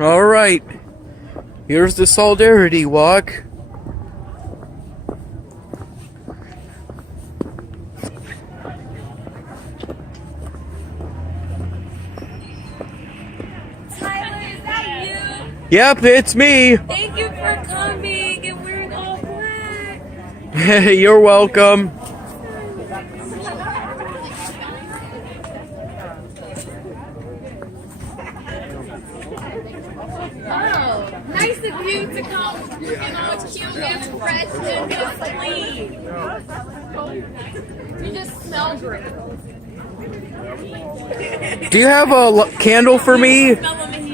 All right. Here's the Solidarity Walk. Tyler, is that you? Yep, it's me. Thank you for coming and wearing all black. You're welcome. Oh, nice of you to come looking all cute and fresh and just clean. You just smell great. Do you have a candle for me? Smell amazing.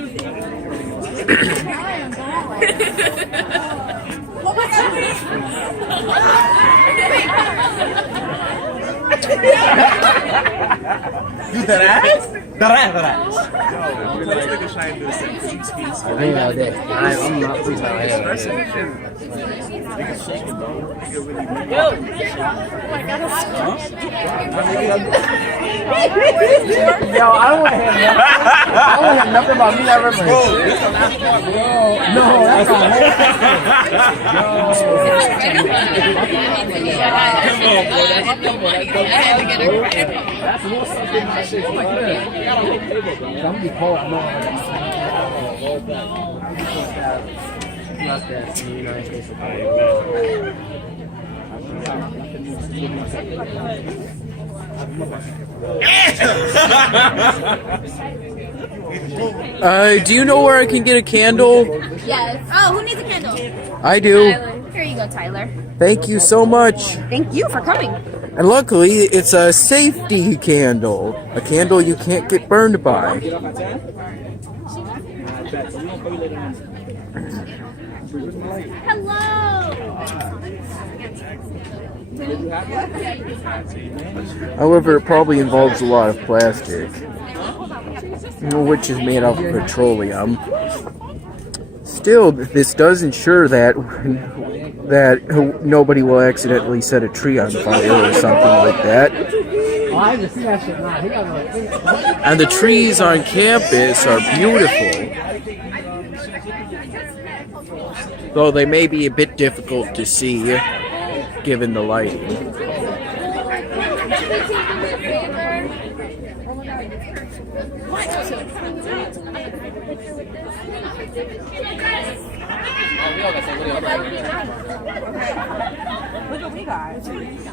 You that ass? That ass. I'm not Yo, I don't want to hear nothing. I don't want to hear nothing about me ever. No, that's not That's more something my shit. I'm gonna be cold. I know. Not that, you know, in case of Do you know where I can get a candle? Yes. Oh, who needs a candle? I do. Tyler. Here you go, Tyler. Thank you so much. Thank you for coming. And luckily, it's a safety candle. A candle you can't get burned by. Hello. However, it probably involves a lot of plastic, which is made out of petroleum. Still, this does ensure that nobody will accidentally set a tree on fire or something like that. And the trees on campus are beautiful, though they may be a bit difficult to see given the lighting.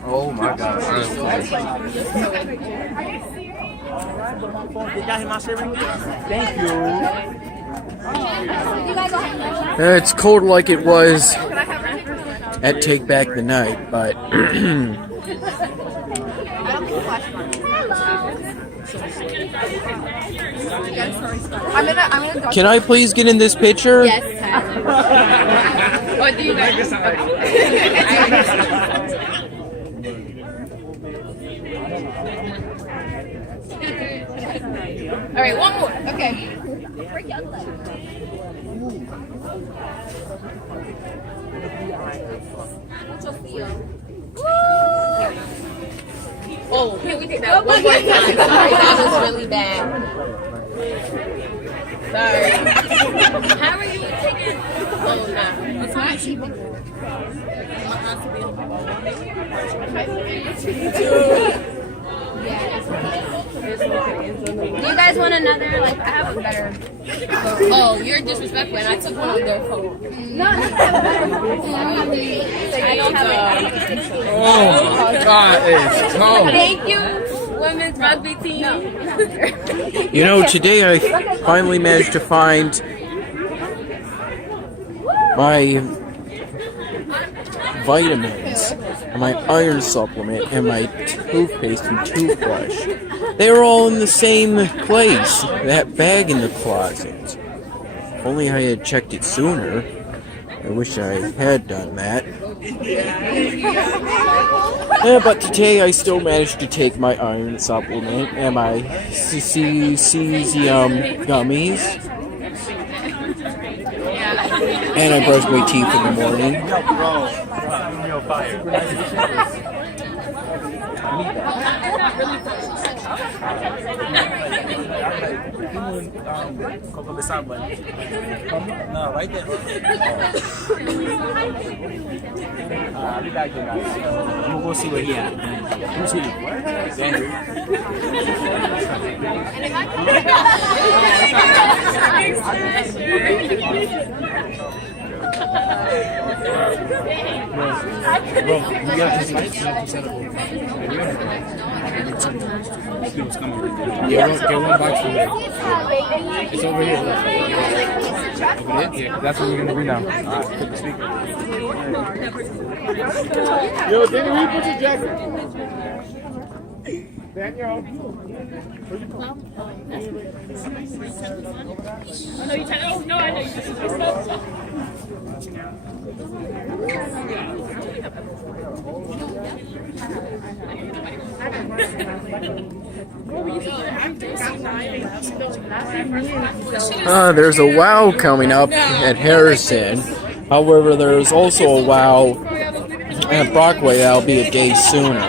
Oh my God. Thank you. It's cold like it was at Take Back the Night, but can I please get in this picture? Yes, Tyler. What do you guys? All right, one more. Okay. Oh, can we take that one more time? Sorry, that was really bad. Sorry. How are you taking? Oh, no. It's not even. Do you guys want another? Like, I have a better. Oh, you're disrespectful, and I took one of their phone. No, I don't have it. Oh my God, it's cold. Thank you, women's rugby team. You know, today I finally managed to find my vitamins, and my iron supplement, and my toothpaste and toothbrush. They were all in the same place, that bag in the closet. If only I had checked it sooner. I wish I had done that. Yeah, but today I still managed to take my iron supplement and my cesium gummies. And I brushed my teeth in the morning. Coco besar, but no, right there. I'll be back there, guys. I'm gonna go see where he at. Who's he? Andrew. Bro, you have to set up. Get one box for me. It's over here. Over there? Yeah, that's what we're gonna do now. Alright, put the speaker. Yo, Danny, where you put your jacket? Daniel. I know you tell. Oh no, I know you just. There's a WOW coming up at Harrison. However, there's also a WOW at Brockway that'll be a day sooner.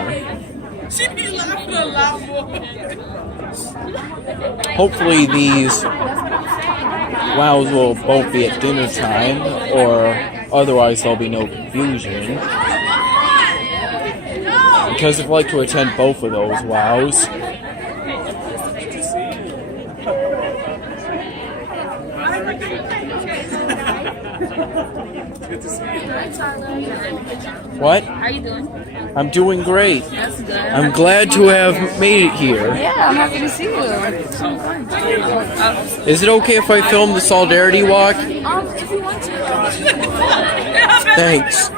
Hopefully these WOWs will both be at dinner time, or otherwise there'll be no confusion. Because I'd like to attend both of those WOWs. What? How are you doing? I'm doing great. That's good. I'm glad to have made it here. Yeah, I'm happy to see you. Is it okay if I film the Solidarity Walk? If you want to. Thanks.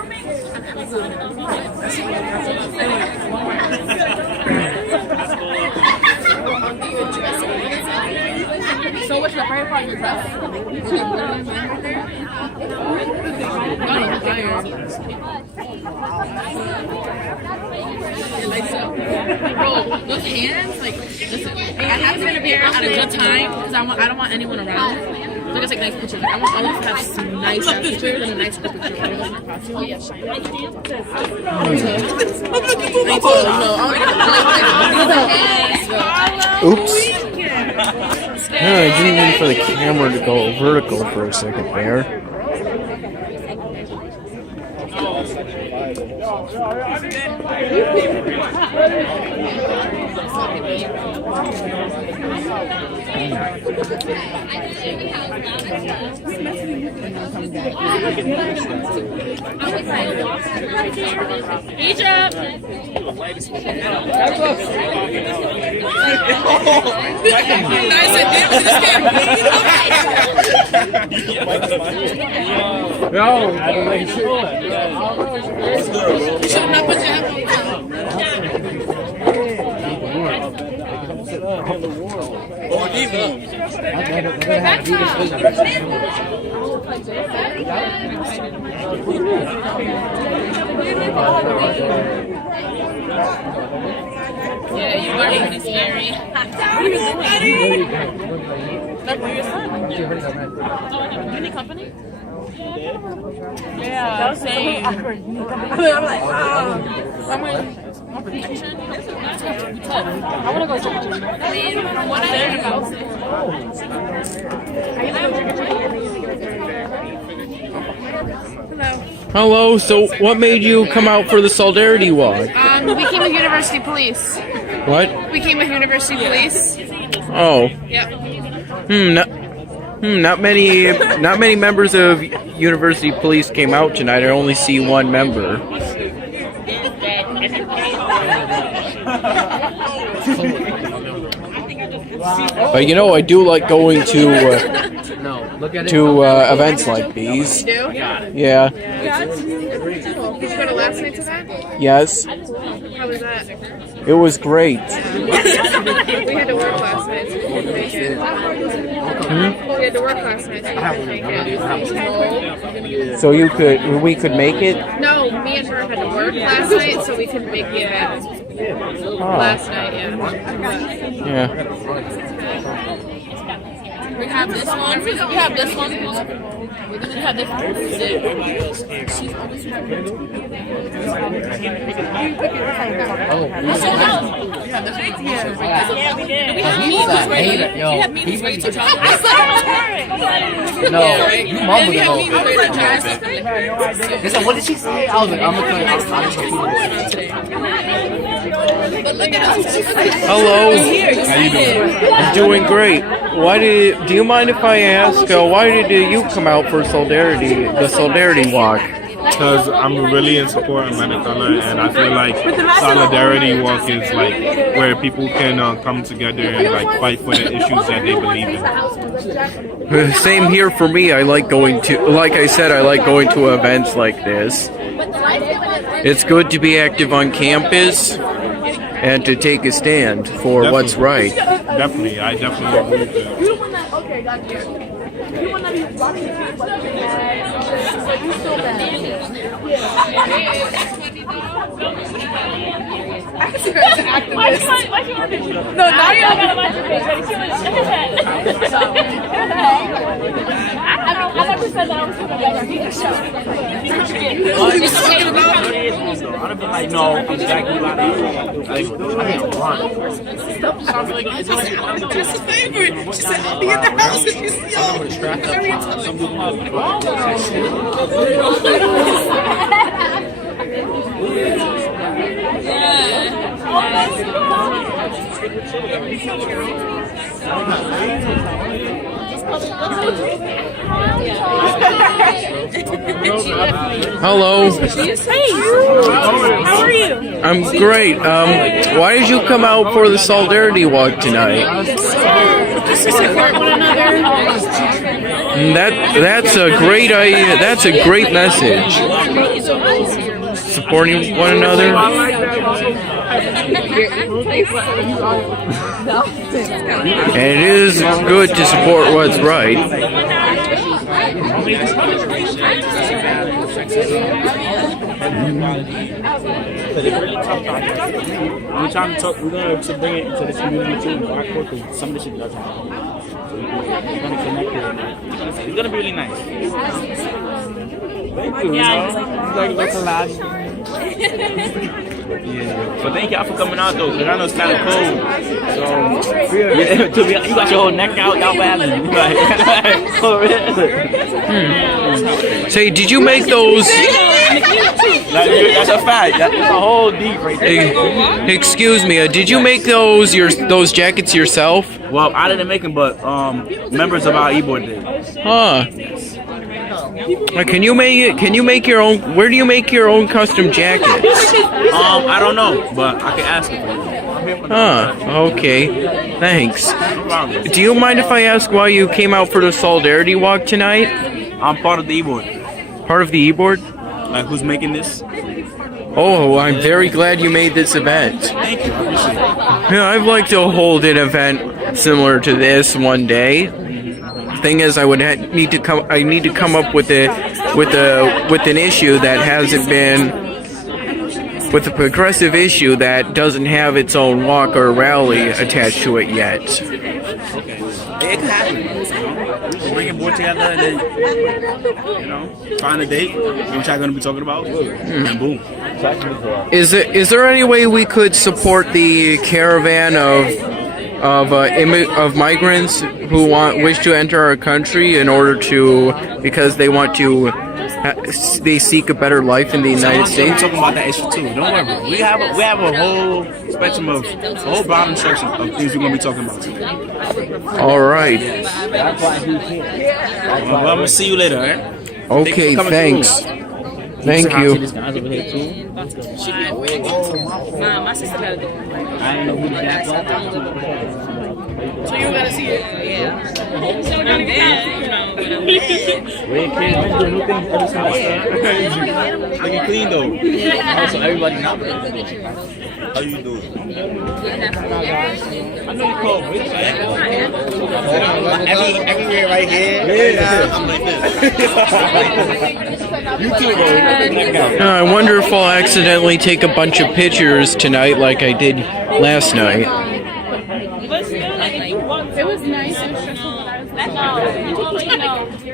So what's your favorite part of your dress? Bro, those hands, like, listen, I have to be here at a good time because I don't want anyone around. So I can take nice pictures. Like, I want to have some nice pictures and a nice group picture. Oops. No, I didn't mean for the camera to go vertical for a second there. Egypt! No, I don't like shit. Yeah, you are pretty scary. You need company? Yeah, same. I'm like, someone more protection. I want to go trick or treating. I mean, what I heard about Hello, so what made you come out for the Solidarity Walk? We came with University Police. What? We came with University Police. Oh. Yep. Not many members of University Police came out tonight. I only see one member. But you know, I do like going to events like these. You do? Yeah. Did you go to last night's event? Yes. How was that? It was great. We had to work last night, so we couldn't make it. We had to work last night, so we couldn't make it. So we could make it? No, me and her had to work last night, so we couldn't make the event. Last night, yeah. Yeah. We're have this one. We have this one. We have this one. She's always having. No, you mumbled it all. Listen, what did she say? I was like, I'm gonna Hello. How you doing? I'm doing great. Do you mind if I ask, why did you come out for the Solidarity Walk? Because I'm really in support of Americana, and I feel like Solidarity Walk is like where people can come together and like fight for the issues that they believe in. Same here for me. Like I said, I like going to events like this. It's good to be active on campus and to take a stand for what's right. Definitely, I definitely agree with that. No, now you gotta watch your face. I never said that I was gonna I'd have been like, no, I'm exactly like that. She's his favorite. She said, I'll be in the house if you see y'all. Hello. How are you? I'm great. Why did you come out for the Solidarity Walk tonight? Just to support one another. That's a great idea. That's a great message. Supporting one another. And it is good to support what's right. We're trying to talk. We're going to bring it into the community too, because some of this shit doesn't happen. So we're going to connect with it. It's going to be really nice. Thank you. Like a lot. Yeah, but thank y'all for coming out though, because I know it's kind of cold. So yeah, you got your whole neck out, y'all wilding. Say, did you make those? That's a fact. That's a whole deep right there. Excuse me, did you make those jackets yourself? Well, I didn't make them, but members of our e-board did. Huh. Can you make your own? Where do you make your own custom jackets? I don't know, but I can ask you. Huh. Okay. Thanks. Do you mind if I ask why you came out for the Solidarity Walk tonight? I'm part of the e-board. Part of the e-board? Like, who's making this? Oh, I'm very glad you made this event. Thank you. I appreciate it. Yeah, I'd like to hold an event similar to this one day. Thing is, I need to come up with an issue that hasn't been, with a progressive issue that doesn't have its own walk or rally attached to it yet. Okay. It can happen. We'll bring a board together and then, find a date, which I'm going to be talking about, and boom. Is there any way we could support the caravan of migrants who wish to enter our country because they want to they seek a better life in the United States? We're talking about that issue too. Don't worry. We have a whole spectrum of a whole broad section of things we're going to be talking about today. All right. Well, I'm going to see you later, all right? Okay, thanks. Thank you. These guys over here too. My sister got it. I didn't know who the guys are. So you gotta see it. Yeah. So I'm there, Red kids been doing new things every single day. Looking clean though. Also, everybody's not ready. How you doing? I know you cold, bitch. Everywhere right here. Yeah. I'm like this. You too, bro. I wonder if I'll accidentally take a bunch of pictures tonight like I did last night. It was nice and stressful, but I was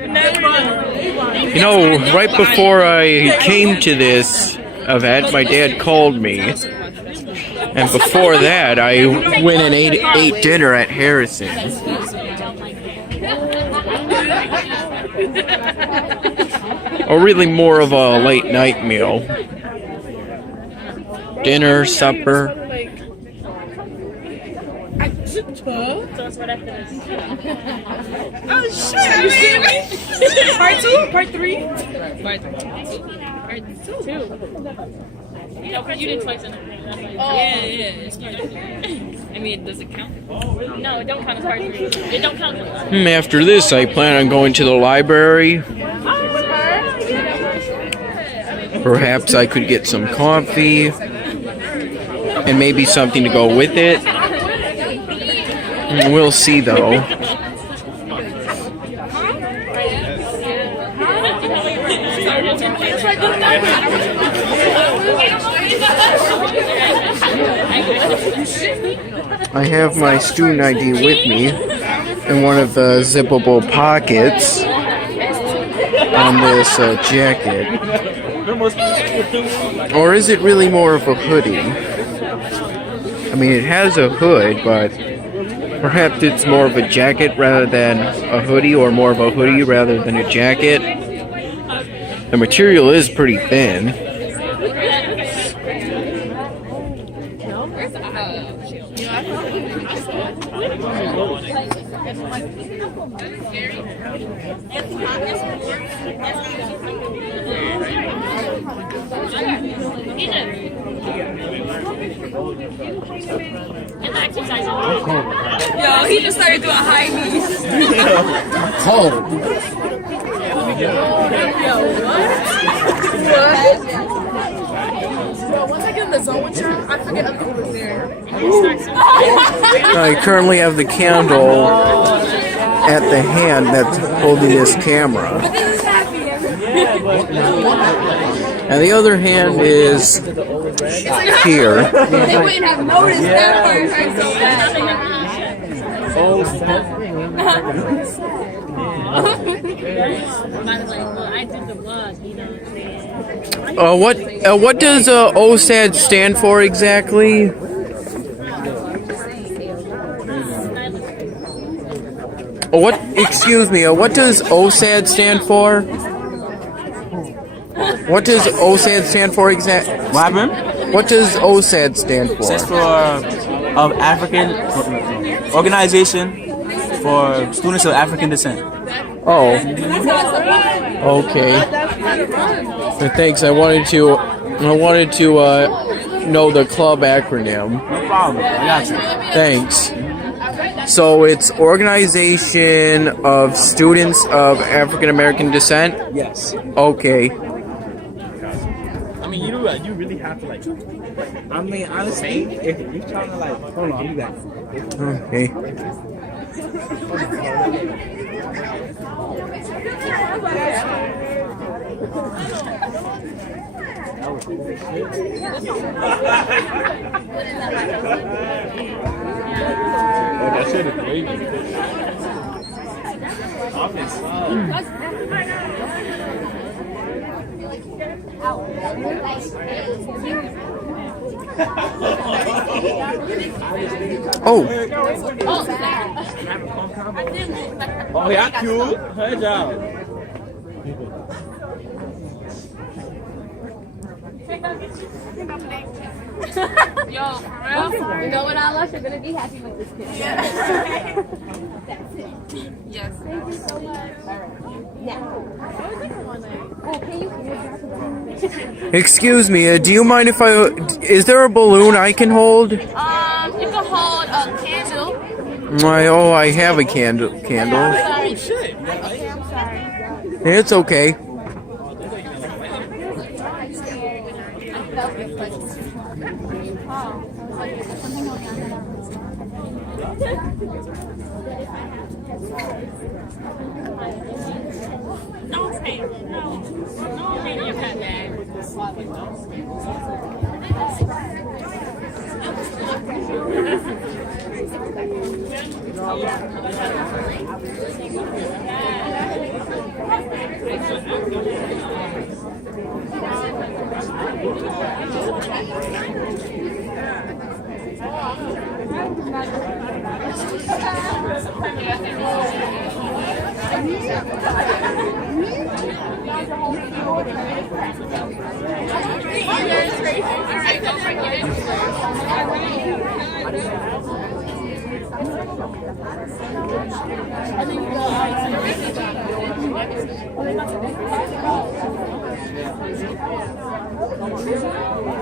You know, right before I came to this event, my dad called me. And before that, I went and ate dinner at Harrison's. Or really more of a late night meal. Dinner, supper. Oh shit! Are you seeing me? Part 2? Part 3? Part 2. No, you did twice in a row. Yeah, it's part 3. I mean, does it count? No, it don't count as part 3. It don't count. After this, I plan on going to the library. Perhaps I could get some coffee. And maybe something to go with it. We'll see, though. I have my student ID with me in one of the zippable pockets on this jacket. Or is it really more of a hoodie? I mean, it has a hood, but perhaps it's more of a jacket rather than a hoodie, or more of a hoodie rather than a jacket. The material is pretty thin. Yo, he just started doing high knees. Cold. Yo, once I get in the zone with y'all, I forget other people was there. I currently have the candle at the hand that's holding this camera. And the other hand is here. They wouldn't have noticed that part hurt so bad. What does OSAD stand for exactly? What? Excuse me. What does OSAD stand for? What does OSAD stand for exactly? What happened? What does OSAD stand for? Stands for African Organization for Students of African Descent. Oh. Okay. Thanks. I wanted to know the club acronym. No problem. I got you. Thanks. So it's Organization of Students of African American Descent? Yes. Okay. I mean, you really have to I mean, honestly, if you're trying to hold on, I'll be back. Okay. That shit is crazy. Oh. Oh, yeah, cute. Good job. Yo, for real? You know what, Allah? You're gonna be happy with this kid. Yeah. That's it. Yes. Thank you so much. All right. Now. Oh, can you Excuse me, do you mind if is there a balloon I can hold? You can hold a candle. I have a candle. Oh, shit. Okay, I'm sorry. It's okay.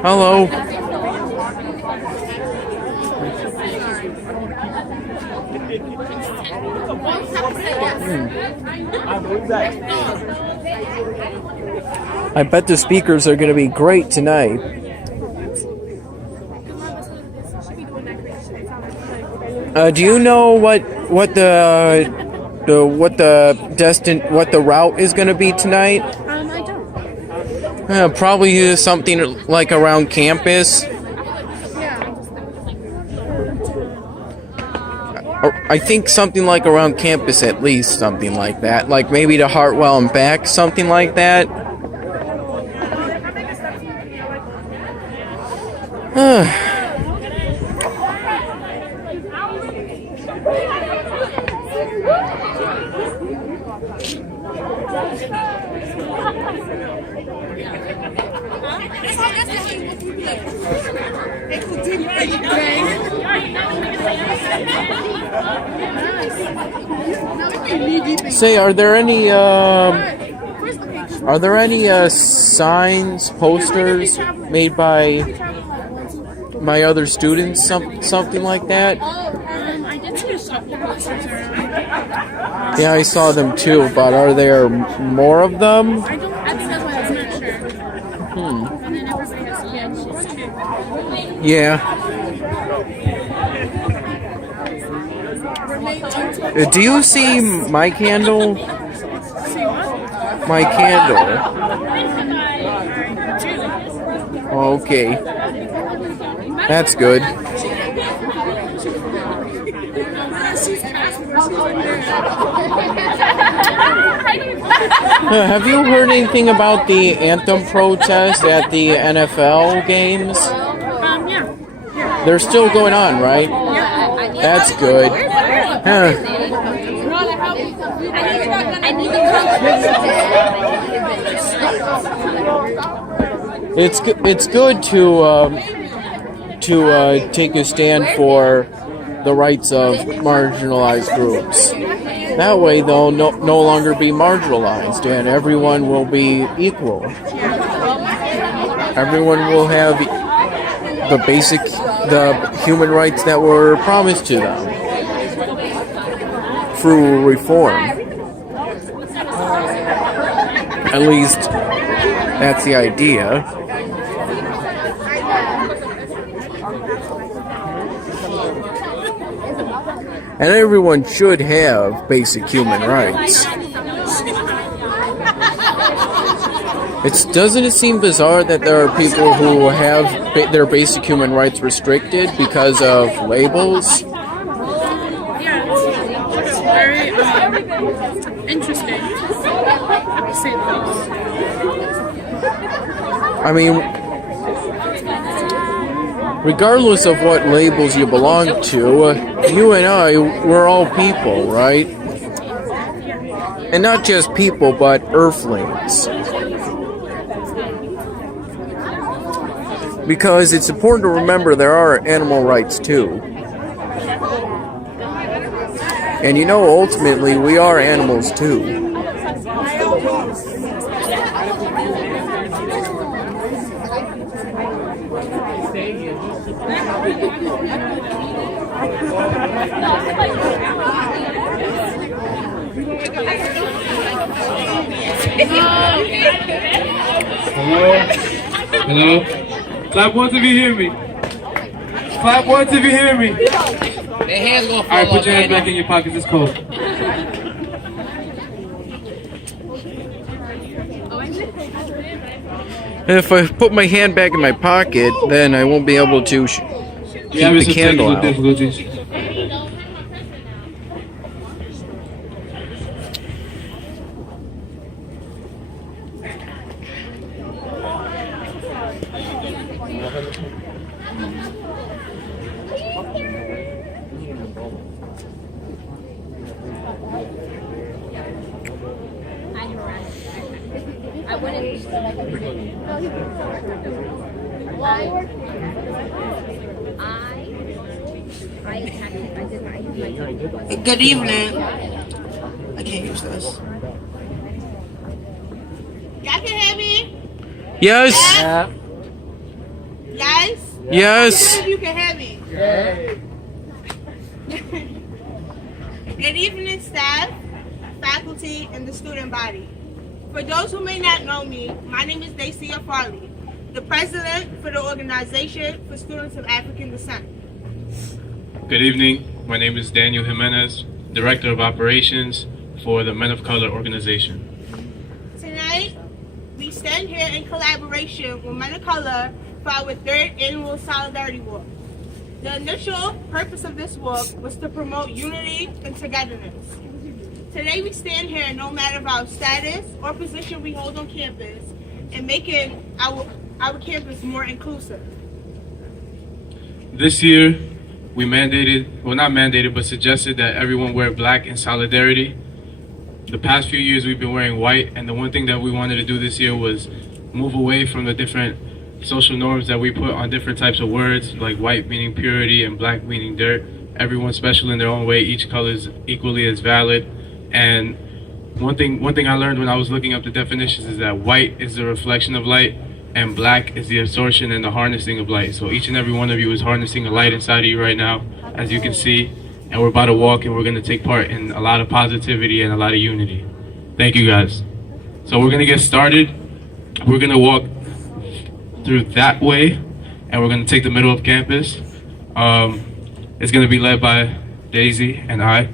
Hello. I bet the speakers are going to be great tonight. Do you know what the route is going to be tonight? I don't. Probably something like around campus. I think something like around campus, at least something like that. Like maybe to Hartwell and back, something like that. Say, are there any signs, posters made by my other students, something like that? I did see a couple posters around. Yeah, I saw them too, but are there more of them? I don't. That's why I was not sure. And then everybody has sketches too. Yeah. Do you see my candle? My candle. Okay. That's good. Have you heard anything about the anthem protest at the NFL games? Yeah. They're still going on, right? That's good. Huh. It's good to take a stand for the rights of marginalized groups. That way they'll no longer be marginalized and everyone will be equal. Everyone will have the human rights that were promised to them through reform. At least that's the idea. And everyone should have basic human rights. Doesn't it seem bizarre that there are people who have their basic human rights restricted because of labels? Yeah, it's very interesting, to say the least. I mean, regardless of what labels you belong to, you and I, we're all people, right? And not just people, but earthlings. Because it's important to remember there are animal rights too. And you know, ultimately, we are animals too. Hello? Clap once if you hear me. Clap once if you hear me. Alright, put your hands back in your pockets, it's cold. If I put my hand back in my pocket, then I won't be able to keep the candle out. Difficulties. I wouldn't. I attacked him. I did my Good evening. I can't use this. Y'all can hear me? Yes. Yes? Yes. You can hear me. Good evening, staff, faculty, and the student body. For those who may not know me, my name is Dacia Farley, the president for the Organization for Students of African Descent. Good evening. My name is Daniel Jimenez, Director of Operations for the Men of Color organization. Tonight, we stand here in collaboration with Men of Color for our third annual Solidarity Walk. The initial purpose of this walk was to promote unity and togetherness. Today we stand here no matter our status or position we hold on campus and making our campus more inclusive. This year, we suggested that everyone wear black in solidarity. The past few years we've been wearing white, and the one thing that we wanted to do this year was move away from the different social norms that we put on different types of words, like white meaning purity and black meaning dirt. Everyone's special in their own way. Each color is equally as valid. And one thing I learned when I was looking up the definitions is that white is the reflection of light, and black is the absorption and the harnessing of light. So each and every one of you is harnessing a light inside of you right now, as you can see. And we're about to walk, and we're going to take part in a lot of positivity and a lot of unity. Thank you, guys. So we're going to get started. We're going to walk through that way, and we're going to take the middle of campus. It's going to be led by Daisy and I.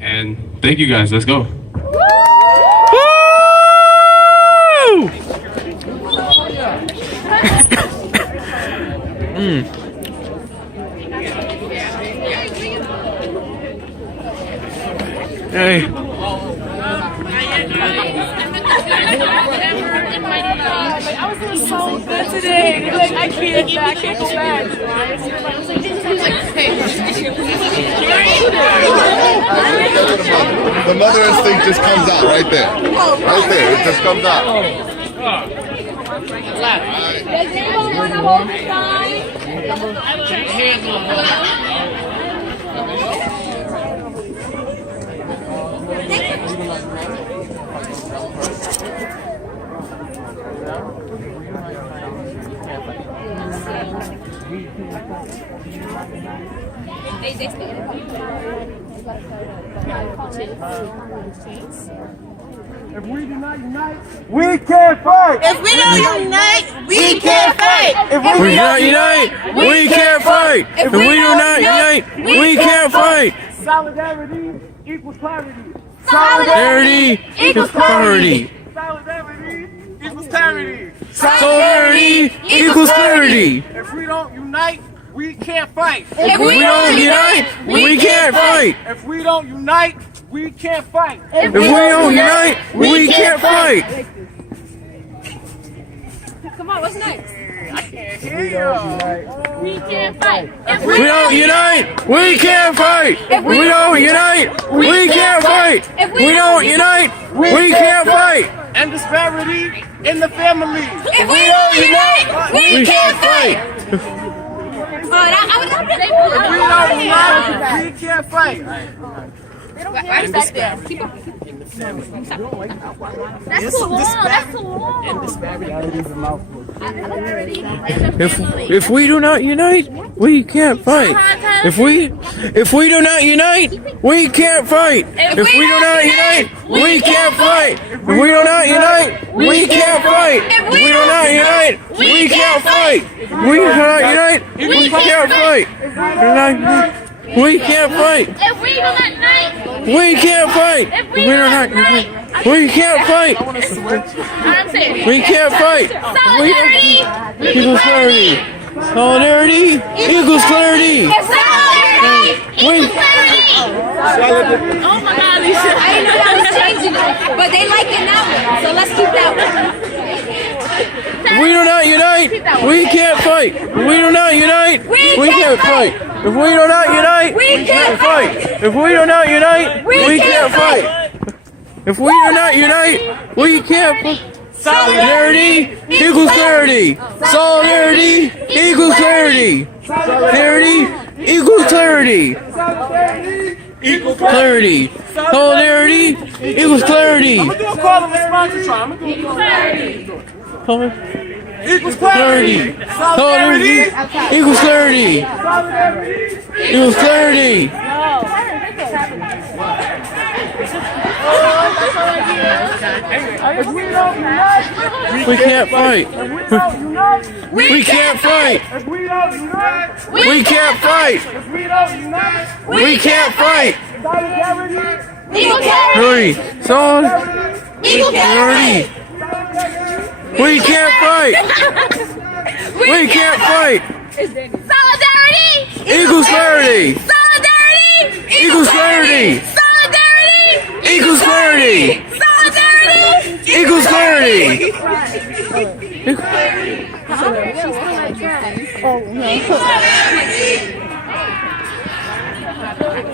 And thank you, guys. Let's go. Hey. I was doing so good today. Like, I can't go back. The mother instinct just comes out right there. Right there. It just comes out. Does anyone want to hold the sign? If we do not unite, we can't fight. If we don't unite, we can't fight. If We not unite. We can't fight. If we do not unite, we can't fight. solidarity equals clarity. Solidarity equals clarity. Solidarity equals clarity. Solidarity equals clarity. If we don't unite, we can't fight. If we don't unite, we can't fight. If we don't unite, we can't fight. If we don't unite, we can't fight. Come on, what's next? We can't fight. If we don't unite, we can't fight. If we don't unite, we can't fight. If we don't unite, we can't fight. And disparity in the family. If we don't unite, we can't fight. If we don't unite, we can't fight. That's too long. That's too long. If we do not unite, we can't fight. If we do not unite, we can't fight. If we do not unite, we can't fight. If we do not unite, we can't fight. If we do not unite, we can't fight. We do not unite, we can't fight. We can't fight. If we do not unite, We can't fight. If we do not unite, we can't fight. I'm saying. We can't fight. Solidarity Equals clarity. Solidarity equals clarity. Solidarity We- clarity. Oh my God, Alicia. I didn't know that was changing it, but they like it now, so let's keep that one. If we do not unite, we can't fight. If we do not unite, we can't fight. If we do not unite, we can't fight. If we do not unite, we can't fight. If we do not unite, we can't fight. Solidarity equals clarity. Solidarity equals clarity. Clarity equals clarity. Clarity. Solidarity equals clarity. I'm gonna do a call and response to try. I'm gonna do a call. Equals Clarity. Solidarity equals clarity. Equals clarity. We can't fight. We can't fight. We can't fight. We can't fight. Clarity. Solidarity. We can't fight. We can't fight. Solidarity Equals clarity. Solidarity Equals clarity. Solidarity Equals clarity. Solidarity Equals clarity.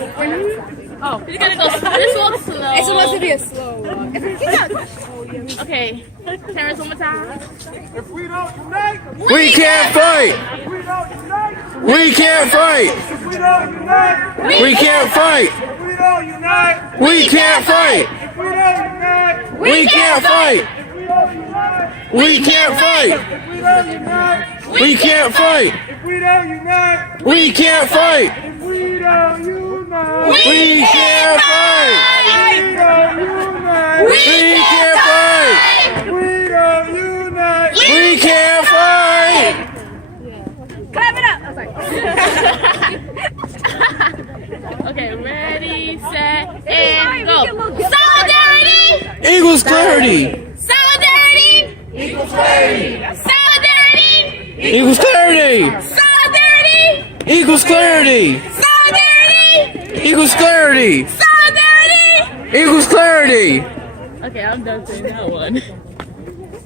You gotta go. This walk slow. It's supposed to be a slow Okay. Terrence, one more time. If we don't unite, We can't fight. if we don't unite, We can't fight. if we don't unite, We can't fight. if we don't unite, We can't fight. if we don't unite, We can't fight. if we don't unite, We can't fight. if we don't unite, We can't fight. if we don't unite, We can't fight. if we don't unite, We can't fight. we don't unite, We can't fight. we don't unite. We can't fight. Clap it up. Okay, ready, set, and go. Solidarity Equals clarity. Solidarity Equals clarity. Solidarity Equals clarity. Solidarity Equals clarity. Solidarity Equals clarity. Solidarity Equals clarity. Okay, I'm done saying that one.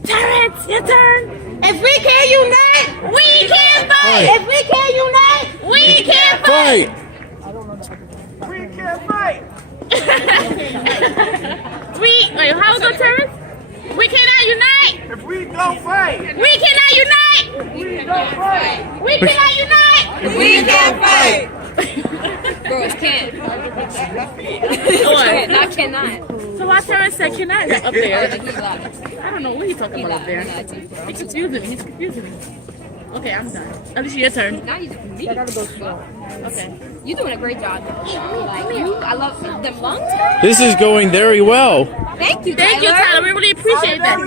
Terrence, your turn. If we can't unite, we can't fight. If we can't unite, we can't fight. Fight. We can't fight. Wait, how was it, Terrence? We cannot unite. If we don't fight, We cannot unite. we don't fight. We cannot unite. We can't fight. Girls can't. What? Not cannot. So why Terrence said cannot up there? I don't know what he's talking about up there. He's confusing me. He's confusing me. Okay, I'm done. Alicia, your turn. Now you me. Okay. You're doing a great job. Like you, I love the lungs. This is going very well. Thank you, Thank you, Tyler. We really appreciate that.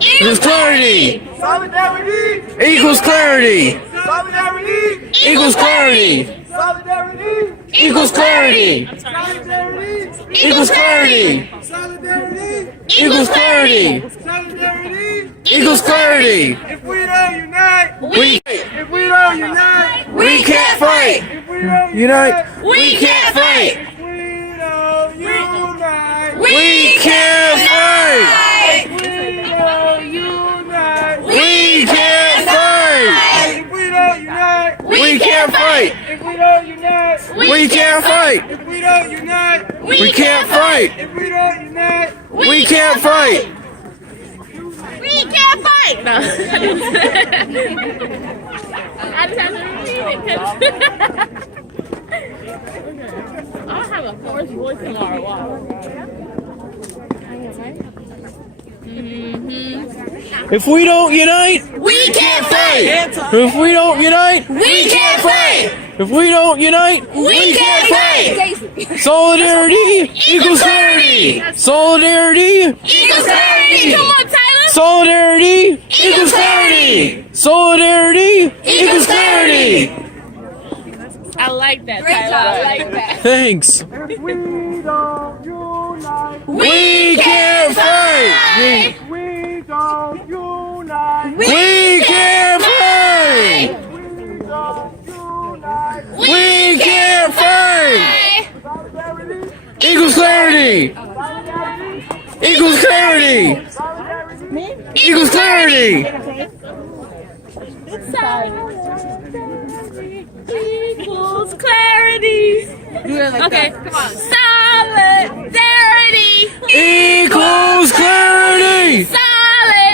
Equals clarity. Solidarity, Equals clarity. solidarity, Equals clarity. solidarity, Equals clarity. solidarity, Equals clarity. solidarity, Equals clarity. solidarity. Equals clarity. If we don't unite, We if we don't unite, we can't fight. if we don't Unite. We can't fight. if we don't unite, We can't fight. we don't unite, We can't fight. if we don't unite, We can't fight. if we don't unite, We can't fight. if we don't unite, We can't fight. if we don't unite, We can't fight. We can't fight. No. I just have to repeat it because I'll have a hoarse voice tomorrow. Wow. If we don't unite, We can't fight. if we don't unite, We can't fight. if we don't unite, We can't fight. solidarity equals clarity. Solidarity Equals clarity. Come on, Tyler. Solidarity equals clarity. Solidarity equals clarity. I like that, Great Tyler. job. I like that. Thanks. if we don't unite, We can't fight. we don't unite, We can't fight. we don't unite, We can't fight. Equals clarity. Equals clarity. Equals clarity. Equals clarity. Okay, come on. Solidarity. Equals clarity. Solidarity.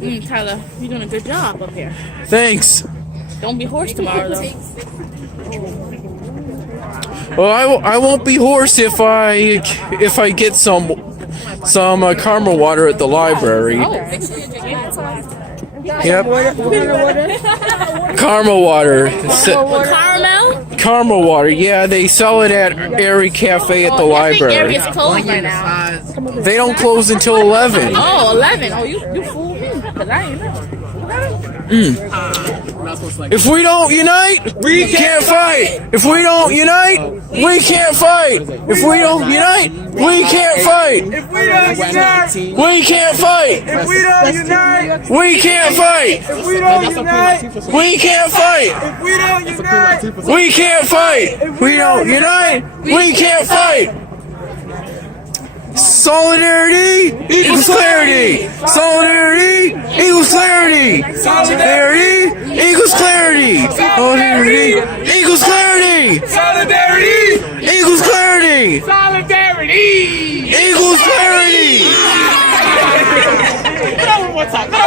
Tyler, you're doing a good job up here. Thanks. Don't be hoarse tomorrow, though. Well, I won't be hoarse if I get some Karma water at the library. Yep. Karma water. Caramel? Karma water. Yeah, they sell it at Airy Cafe at the I think library. Area's closing right now. They don't close until 11. Oh, 11. Oh, you fooled me. Because I ain't know. If we don't unite, we can't fight. If we don't unite, we can't fight. If we don't unite, we can't fight. If we don't unite, We can't fight. if we don't unite, We can't fight. if we don't unite, We can't fight. if we don't unite, We can't fight. We don't unite. We can't fight. Solidarity equals clarity. Solidarity equals clarity. Solidarity equals clarity. Solidarity equals clarity. solidarity, Equals clarity. solidarity. Equals clarity. One more time. Hey,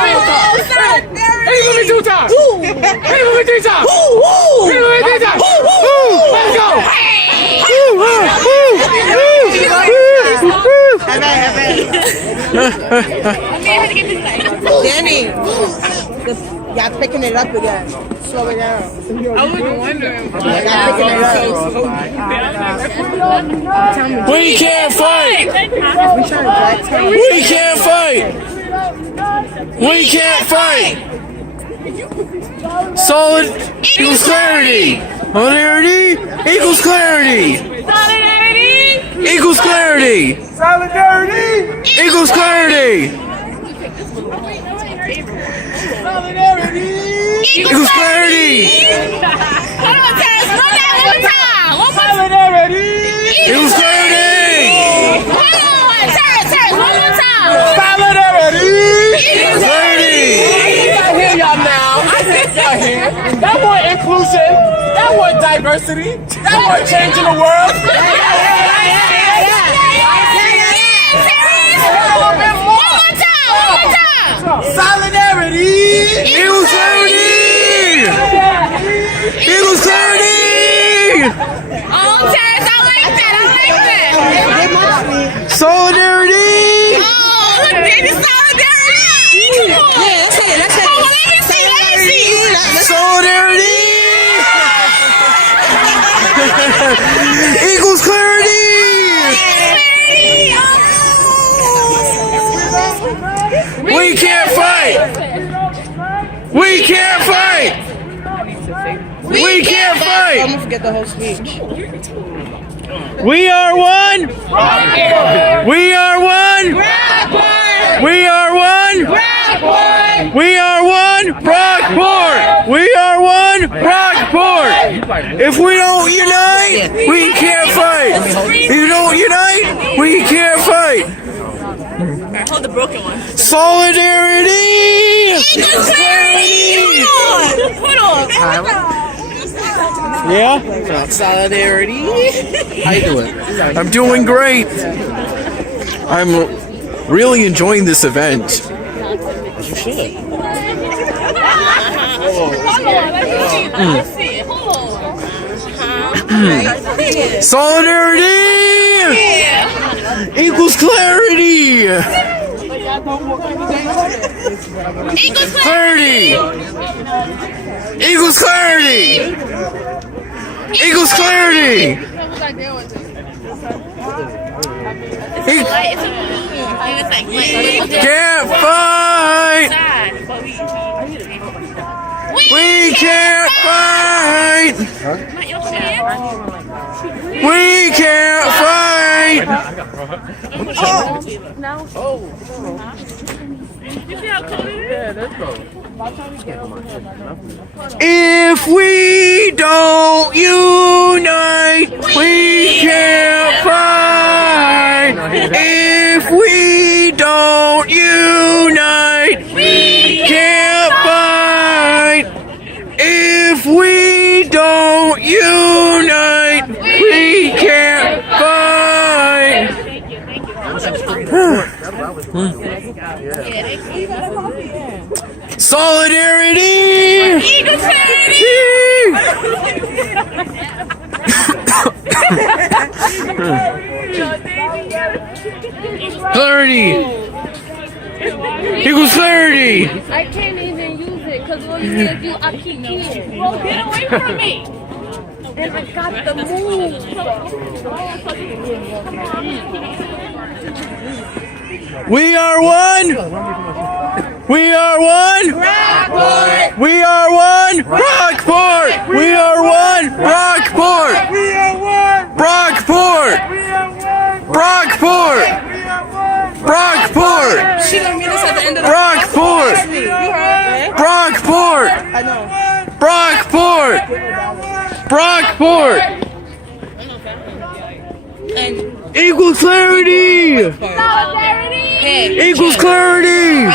let me 2 times. Hey, let me 3 times. Hey, let me 3 times. Let's go. Danny, y'all picking it up again. Slow it down. I was wondering. Y'all picking it up. We can't fight. We can't fight. We can't fight. Solid equals clarity. Solidarity equals clarity. Equals clarity. Solidarity. Equals clarity. Solidarity. Equals clarity. Hold on, Terrence. Run that one time. Solidarity. Equals clarity. Hold on, Terrence. One more time. Solidarity. Equals clarity. I hear y'all now. I think y'all hear. That one inclusion. That one diversity. That one changing the world. Solidarity. Equals clarity. Equals clarity. Oh, Terrence, I like that. Solidarity. Oh, look, baby, solidarity. Yeah, that's it. That's it. Oh, let me see. Solidarity. Equals clarity. We can't fight. We can't fight. We can't I'm fight. gonna forget the whole speech. We are one. We are one. We are one. We are one. Rockport. We are one. Rockport. If we don't unite, we can't fight. If you don't unite, we can't fight. Hold the broken one. Solidarity. Hold on. Yeah. Solidarity. How you doing? I'm doing great. I'm really enjoying this event. You should. Hold on. Let me see it. Hold on. Solidarity equals clarity. Clarity equals clarity. Equals clarity. Can't fight. We can't fight. We can't fight. If we don't unite, we can't fight. If we don't unite, we can't fight. If we don't unite, we can't fight. Solidarity! Eagle Clarity! Equals clarity! I can't even use it because all you need to do, I keep here. Well, get away from me. And I got the move. We are one! We are one! Rockport. We are one! Rockport! We are one! Rockport! We are one. Rockport! We are one. Rockport! We are one. Rockport! She gonna meet us at the end of the Rockport! You heard? Rockport! I know. Brockport! Brockport! Equal clarity! Equals clarity!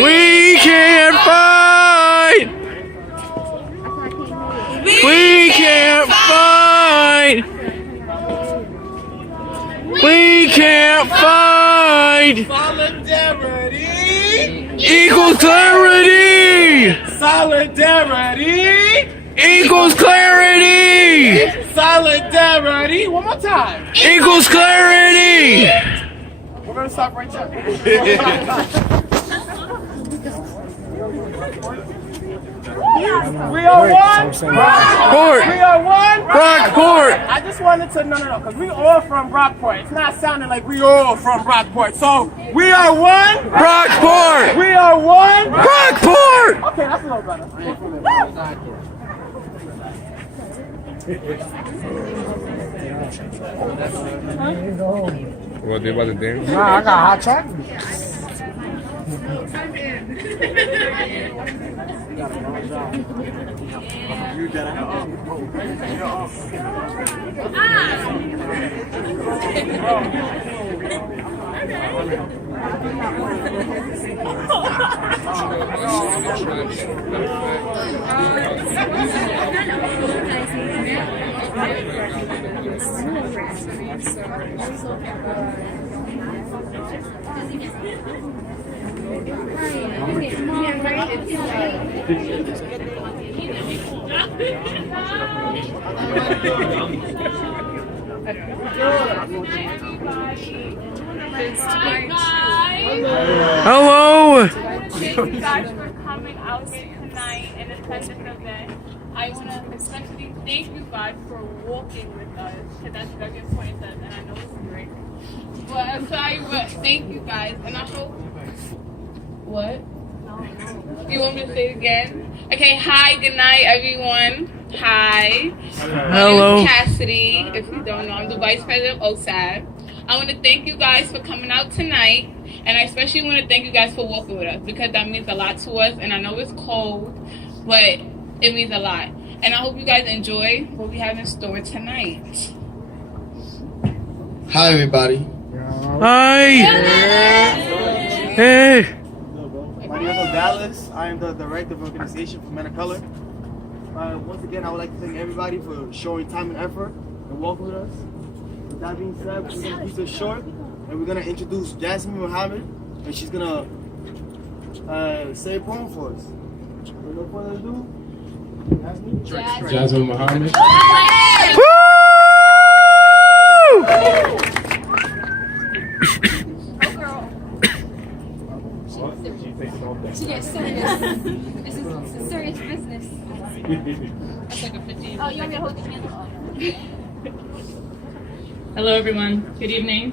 We can't fight! We can't fight! We can't fight! Solidarity. Equals clarity! Solidarity. Equals clarity! Solidarity. One more time. Equals clarity! We're gonna stop right there. We are one. Rockport! We are one. Rockport! I just wanted to no, because we all from Rockport. It's not sounding like we all from Rockport. So we are one. Rockport! We are one. Rockport! Okay, that's a little better. What they about to dance? Nah, I got hot chocolate. Hello! Thank you guys for coming out here tonight and attending this event. I want to especially thank you guys for walking with us, because that's very important to us, and I know it's great. But aside, but thank you guys, and I hope. What? You want me to say it again? Okay, hi, good night, everyone. Hi. Hello. My name is Cassidy. If you don't know, I'm the Vice President of OSAD. I want to thank you guys for coming out tonight, and I especially want to thank you guys for walking with us, because that means a lot to us, and I know it's cold, but it means a lot. And I hope you guys enjoy what we have in store tonight. Hi, everybody. Hi! Hey! My name is Dallas. I am the Director of Organization for Men of Color. Once again, I would like to thank everybody for showing time and effort and walking with us. With that being said, we're going to keep this short, and we're going to introduce Jasmine Muhammad, and she's going to say a poem for us. With no further ado, Jasmine Muhammad. Yes, serious. This is serious business. That's like a 50. Oh, you want me to hold the candle? Hello, everyone. Good evening.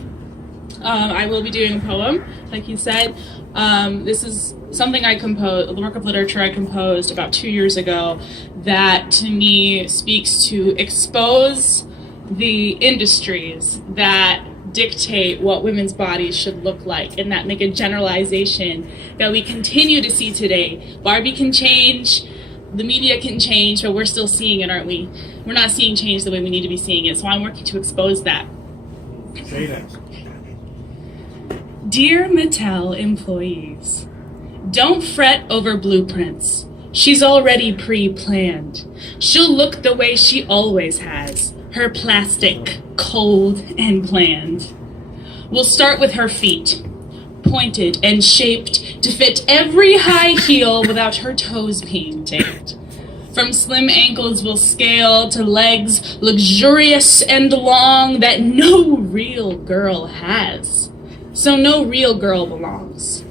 I will be doing a poem, like you said. This is something I composed, a work of literature I composed about 2 years ago that, to me, speaks to expose the industries that dictate what women's bodies should look like, and that make a generalization that we continue to see today. Barbie can change, the media can change, but we're still seeing it, aren't we? We're not seeing change the way we need to be seeing it, so I'm working to expose that. Say that. Dear Mattel employees, don't fret over blueprints. She's already pre-planned. She'll look the way she always has, her plastic, cold, and bland. We'll start with her feet. pointed and shaped to fit every high heel without her toes being taped. From slim ankles we'll scale to legs luxurious and long that no real girl has. So no real girl belongs.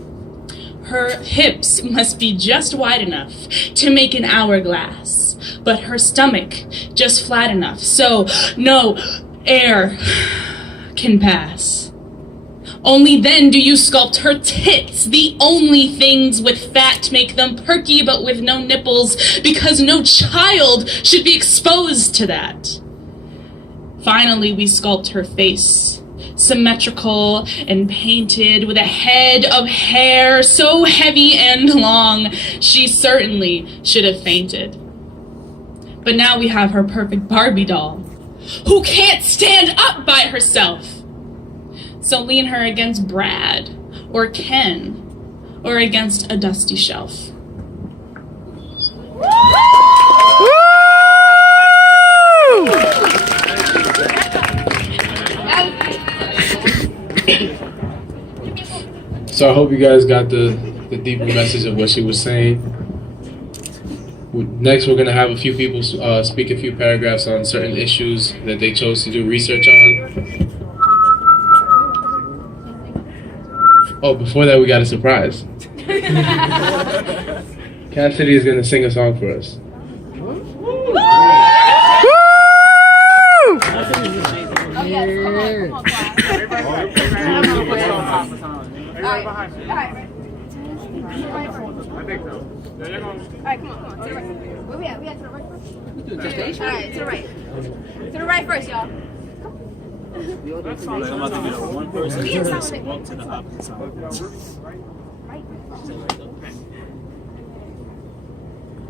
Her hips must be just wide enough to make an hourglass, but her stomach just flat enough so no air can pass. Only then do you sculpt her tits, the only things with fat make them perky but with no nipples, because no child should be exposed to that. Finally, we sculpt her face, symmetrical and painted with a head of hair so heavy and long, she certainly should have fainted. But now we have her perfect Barbie doll, who can't stand up by herself. So lean her against Brad, or Ken, or against a dusty shelf. So I hope you guys got the deeper message of what she was saying. Next, we're going to have a few people speak a few paragraphs on certain issues that they chose to do research on. Oh, before that, we got a surprise. Cassidy is going to sing a song for us. Alright, come on. To the right. Where we at? We at to the right first? Alright, to the right. To the right first, y'all. I'm about to get one person walk to the opposite side.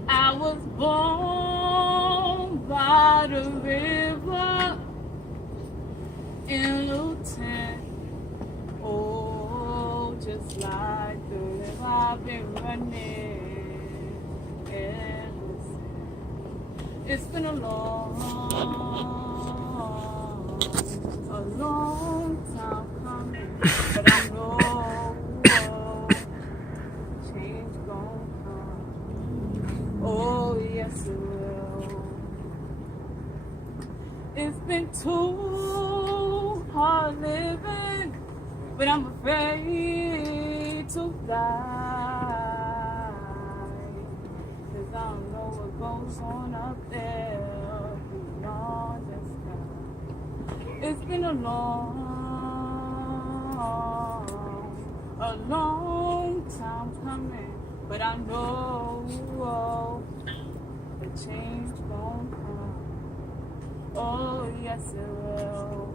I was born by the river in Luton. Oh, just like the river I've been running. It's been a long time coming, but I know change gon' come. Oh, yes it will. It's been too hard living, but I'm afraid to die. 'Cause I don't know what goes on up there beyond the sky. It's been a long time coming, but I know the change won't come. Oh, yes it will.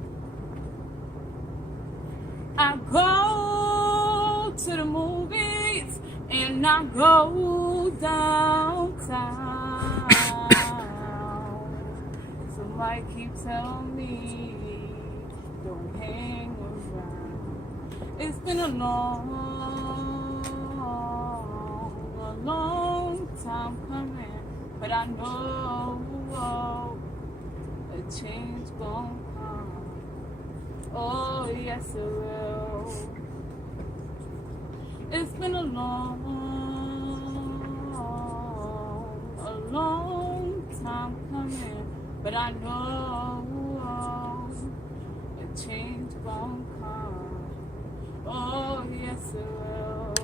I go to the movies and I go downtown. Somebody keep telling me don't hang around. It's been a long time coming, but I know a change gon' come. Oh, yes it will. It's been a long time coming, but I know a change gon' come. Oh, yes it will.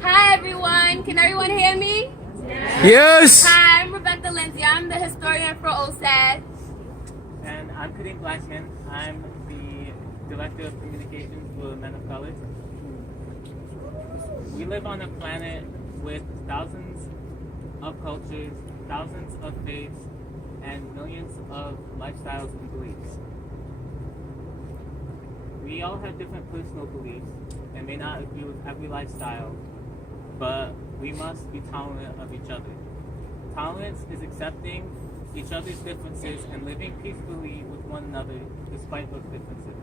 Hi everyone, can everyone hear me? Yes! Hi, I'm Rebecca Lindsay. I'm the historian for OSAD. And I'm Kadeem Blackman. I'm the Director of Communications for Men of Color. We live on a planet with thousands of cultures, thousands of faiths, and millions of lifestyles and beliefs. We all have different personal beliefs and may not agree with every lifestyle, but we must be tolerant of each other. Tolerance is accepting each other's differences and living peacefully with one another despite those differences.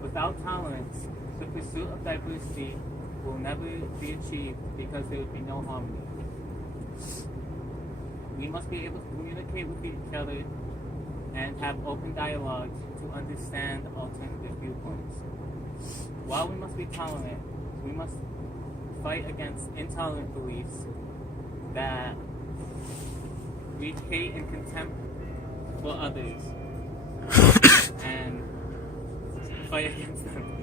Without tolerance, the pursuit of diversity will never be achieved because there will be no harmony. We must be able to communicate with each other and have open dialogue to understand alternative viewpoints. While we must be tolerant, we must fight against intolerant beliefs that we hate and contempt for others and fight against them.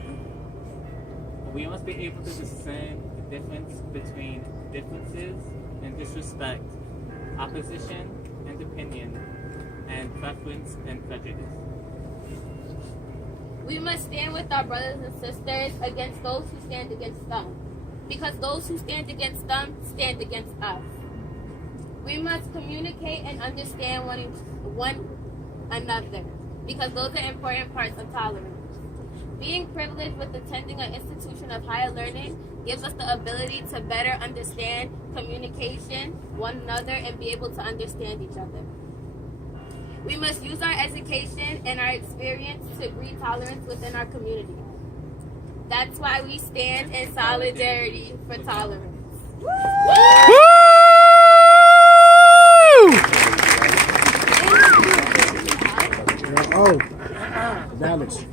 We must be able to discern the difference between differences and disrespect, opposition and opinion, and preference and prejudice. We must stand with our brothers and sisters against those who stand against them, because those who stand against them stand against us. We must communicate and understand one another, because those are important parts of tolerance. Being privileged with attending an institution of higher learning gives us the ability to better understand communication, one another, and be able to understand each other. We must use our education and our experience to breed tolerance within our community. That's why we stand in solidarity for tolerance. Oh, Dallas.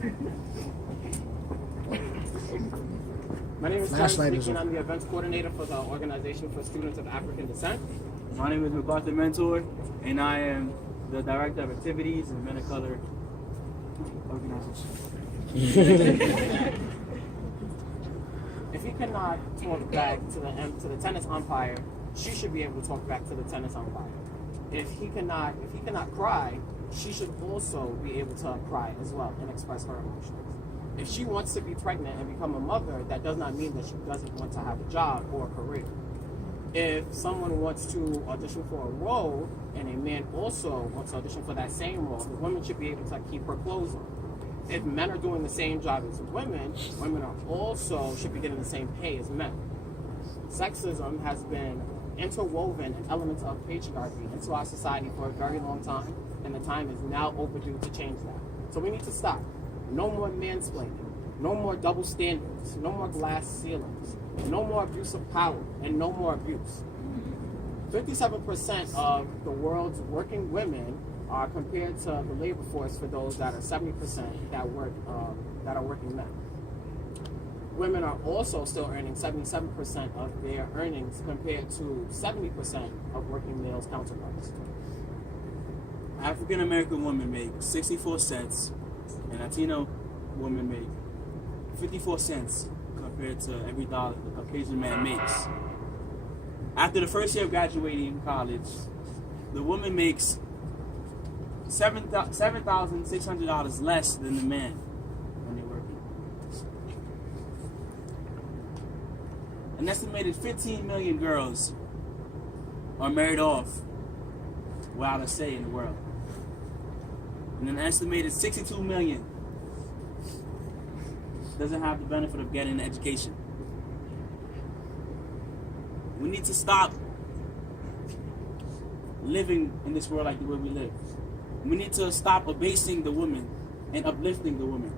My name is Flashlight Terrence is Leach, and on. I'm the events coordinator for the Organization for Students of African Descent. My name is MacArthur Mentor, and I am the Director of Activities in Men of Color Organization. If he cannot talk back to the tennis umpire, she should be able to talk back to the tennis umpire. If he cannot cry, she should also be able to cry as well and express her emotions. If she wants to be pregnant and become a mother, that does not mean that she doesn't want to have a job or a career. If someone wants to audition for a role and a man also wants to audition for that same role, the woman should be able to keep her clothes on. If men are doing the same job as women are also should be getting the same pay as men. Sexism has been interwoven in elements of patriarchy into our society for a very long time, and the time is now overdue to change that. So we need to stop. No more mansplaining, no more double standards, no more glass ceilings, no more abuse of power, and no more abuse. 57% of the world's working women are compared to the labor force for those that are 70% that are working men. Women are also still earning 77% of their earnings compared to 70% of working males' counterparts. African American women make 64 cents, and Latino women make 54 cents compared to every dollar the Caucasian man makes. After the first year of graduating college, the woman makes $7,600 less than the man when they're working. An estimated 15 million girls are married off without a say in the world. And an estimated 62 million doesn't have the benefit of getting an education. We need to stop living in this world like the way we live. We need to stop abasing the woman and uplifting the woman.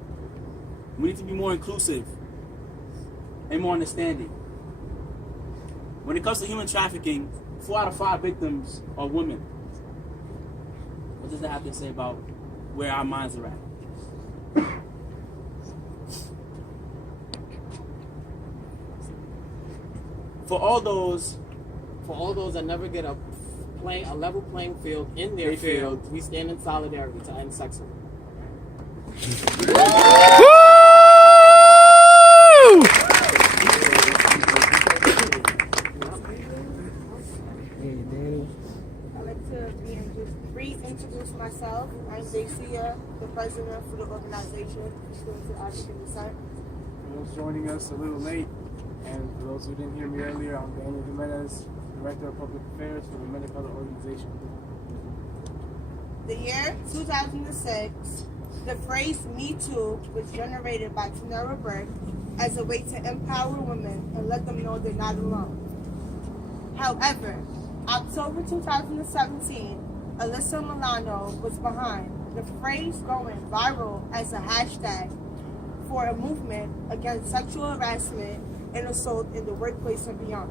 We need to be more inclusive and more understanding. When it comes to human trafficking, 4 out of 5 victims are women. What does that have to say about where our minds are at? For all those that never get a level playing field in their field, we stand in solidarity to end sexism. I'd like to reintroduce myself. I'm Dacia, the president for the Organization for Students of African Descent. For those joining us a little late, and for those who didn't hear me earlier, I'm Daniel Jimenez, Director of Public Affairs for the Men of Color Organization. The year 2006, the phrase Me Too was generated by Tanara Burke as a way to empower women and let them know they're not alone. However, October 2017, Alyssa Milano, was behind the phrase going viral as a hashtag for a movement against sexual harassment and assault in the workplace and beyond.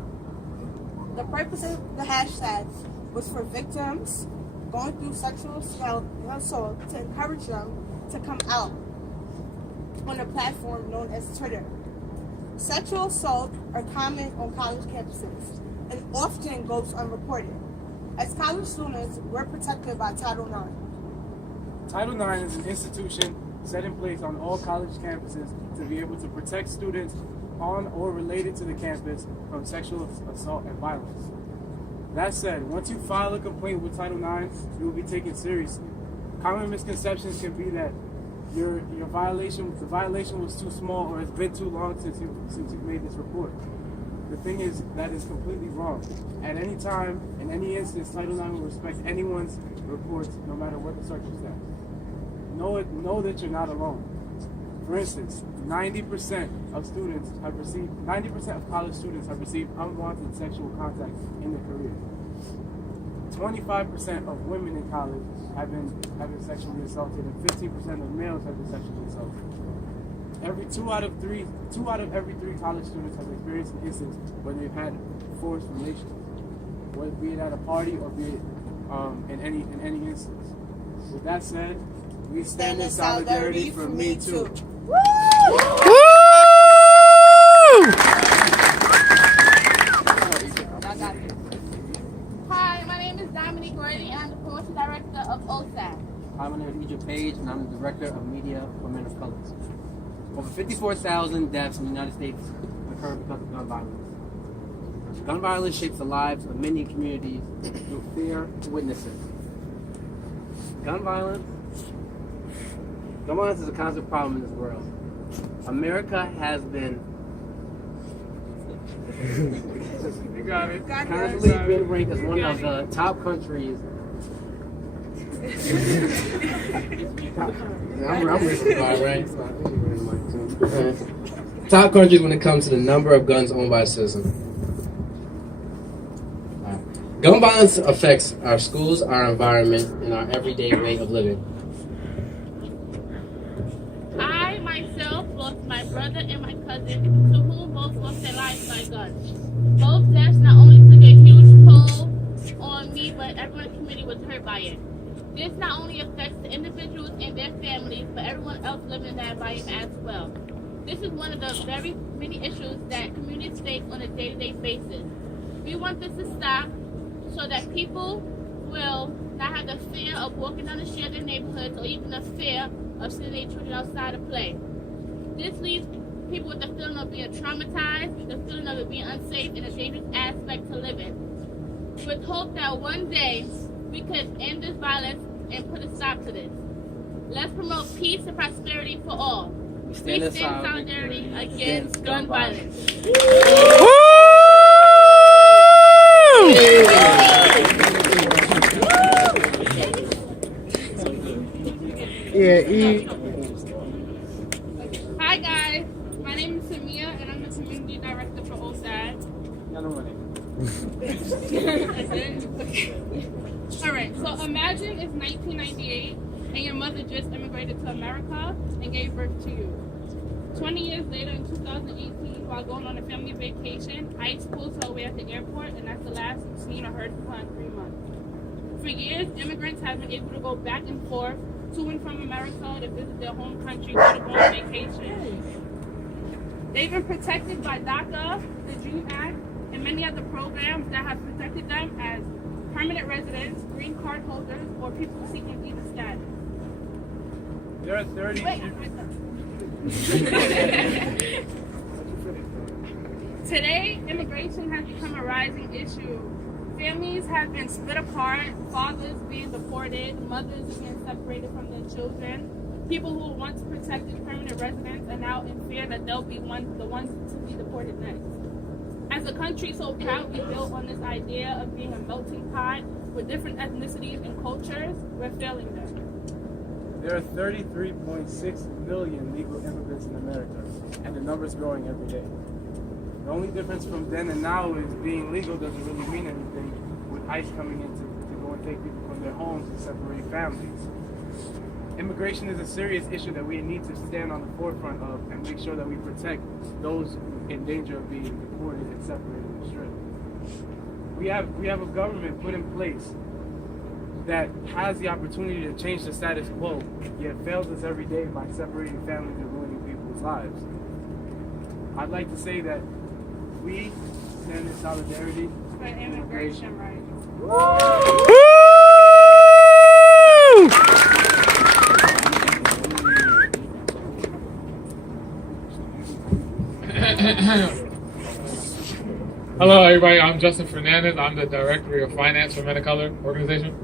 The purpose of the hashtag was for victims going through sexual assault to encourage them to come out on a platform known as Twitter. Sexual assault are common on college campuses and often goes unreported. As college students, we're protected by Title IX. Title IX is an institution set in place on all college campuses to be able to protect students on or related to the campus from sexual assault and violence. That said, once you file a complaint with Title IX, you will be taken seriously. Common misconceptions can be that the violation was too small, or it's been too long since you made this report. The thing is, that is completely wrong. At any time, in any instance, Title IX will respect anyone's reports, no matter what the circumstance. Know that you're not alone. For instance, 90% of college students have received unwanted sexual contact in their career. 25% of women in college have been sexually assaulted, and 15% of males have been sexually assaulted. Two out of every three college students have experienced an instance where they've had forced relations, whether be it at a party or be it in any instance. With that said, we stand in solidarity for Me Too. Hi, my name is Dominique Worthy, and I'm the promotion director of OSAD. Hi, my name is Egypt Page, and I'm the director of media for Men of Colors. Over 54,000 deaths in the United States occur because of gun violence. Gun violence shapes the lives of many communities through fear to witness it. Gun violence is a constant problem in this world. America has been constantly been ranked as one of the top countries. I'm racist, right? Top countries when it comes to the number of guns owned by a citizen. Gun violence affects our schools, our environment, and our everyday way of living. I myself lost my brother and my cousin, to whom both lost their lives by guns. Both deaths not only took a huge toll on me, but everyone in the community was hurt by it. This not only affects the individuals and their families, but everyone else living in that environment as well. This is one of the very many issues that communities face on a day-to-day basis. We want this to stop so that people will not have the fear of walking down the street of their neighborhoods, or even the fear of sending their children outside to play. This leaves people with the feeling of being traumatized, with the feeling of it being unsafe and a dangerous aspect to live in. With hope that one day we could end this violence and put a stop to this. Let's promote peace and prosperity for all. We stand in solidarity against gun violence. Hi guys, my name is Samia and I'm the community director for OSAD. That's it? Okay. Alright, so imagine it's 1998 and your mother just immigrated to America and gave birth to you. 20 years later, in 2018, while going on a family vacation, ICE pulls her away at the airport, and that's the last seen or heard from her in 3 months. For years, immigrants have been able to go back and forth to and from America to visit their home country for the long vacation. They've been protected by DACA, the DREAM Act, and many other programs that have protected them as permanent residents, green card holders, or people seeking visa status. There are 30. Today, immigration has become a rising issue. Families have been split apart, fathers being deported, mothers being separated from their children. People who once protected permanent residents are now in fear that they'll be the ones to be deported next. As a country so proudly built on this idea of being a melting pot with different ethnicities and cultures, we're failing them. There are 33.6 million legal immigrants in America, and the number's growing every day. The only difference from then and now is being legal doesn't really mean anything with ICE coming in to go or take people from their homes and separate families. Immigration is a serious issue that we need to stand on the forefront of and make sure that we protect those in danger of being deported and separated and stripped. We have a government put in place that has the opportunity to change the status quo, yet fails us every day by separating families and ruining people's lives. I'd like to say that we stand in solidarity For immigration rights. Hello, everybody. I'm Justin Fernandez. I'm the Director of Finance for Men of Color organization.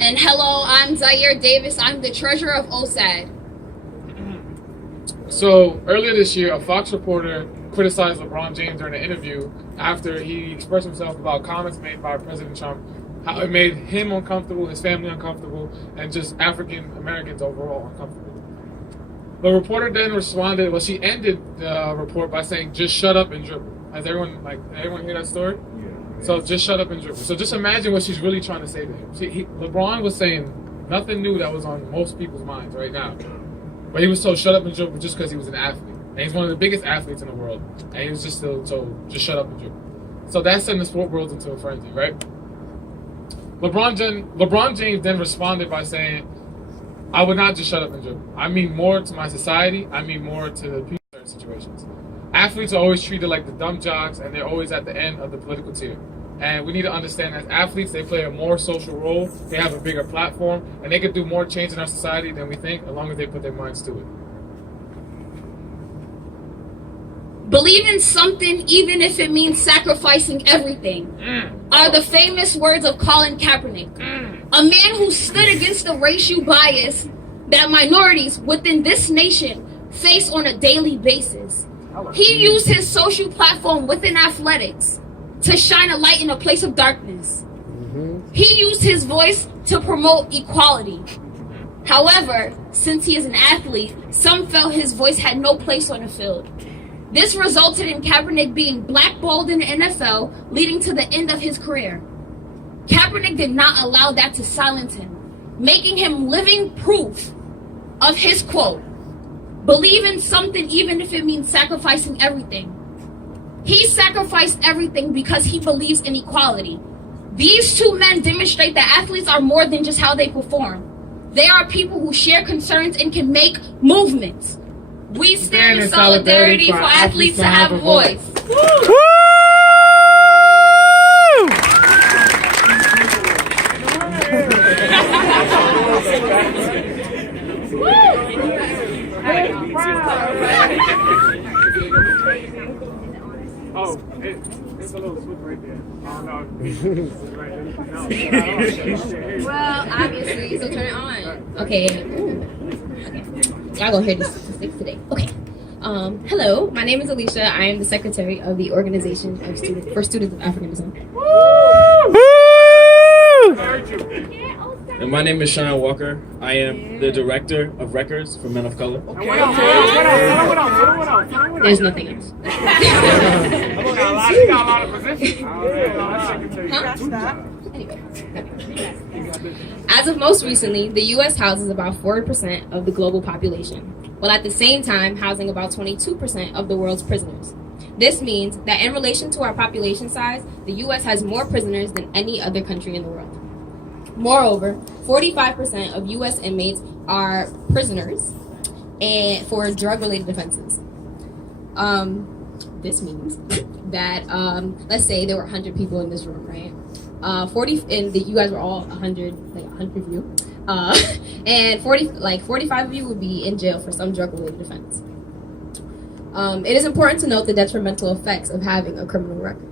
And hello, I'm Zaire Davis. I'm the treasurer of OSAD. So earlier this year, a Fox reporter criticized LeBron James during an interview after he expressed himself about comments made by President Trump, how it made him uncomfortable, his family uncomfortable, and just African Americans overall uncomfortable. The reporter then responded, well, she ended the report by saying, just shut up and dribble. Has everyone hear that story? Yeah. So just shut up and dribble. So just imagine what she's really trying to say to him. LeBron was saying nothing new that was on most people's minds right now. But he was told shut up and dribble just because he was an athlete. And he's one of the biggest athletes in the world. And he was just still told, just shut up and dribble. So that sent the sport world into a frenzy, right? LeBron James then responded by saying, I would not just shut up and dribble. I mean more to my society. I mean more to the people in certain situations. Athletes are always treated like the dumb jocks, and they're always at the end of the political tier. And we need to understand that athletes, they play a more social role, they have a bigger platform, and they could do more change in our society than we think, as long as they put their minds to it. Believe in something even if it means sacrificing everything, are the famous words of Colin Kaepernick. A man who stood against the racial bias that minorities within this nation face on a daily basis. He used his social platform within athletics to shine a light in a place of darkness. He used his voice to promote equality. However, since he is an athlete, some felt his voice had no place on the field. This resulted in Kaepernick being blackballed in the NFL, leading to the end of his career. Kaepernick did not allow that to silence him, making him living proof of his quote, believe in something even if it means sacrificing everything. He sacrificed everything because he believes in equality. These two men demonstrate that athletes are more than just how they perform. They are people who share concerns and can make movements. We stand in solidarity for athletes to have a voice. Oh, it's a little switch right there. Oh, no. Well, obviously, so turn it on. Okay. Y'all gonna hear these statistics today. Okay. Hello, my name is Alicia. I am the secretary of the Organization of Students for Students of African Descent. And my name is Sean Walker. I am the director of records for Men of Color. There's nothing else. As of most recently, the U.S. houses about 4% of the global population, while at the same time housing about 22% of the world's prisoners. This means that in relation to our population size, the U.S. has more prisoners than any other country in the world. Moreover, 45% of U.S. inmates are prisoners and for drug-related offenses. This means that, let's say there were 100 people in this room, right? 40, and you guys were all 100 of you. And 45 of you would be in jail for some drug-related offense. It is important to note the detrimental effects of having a criminal record.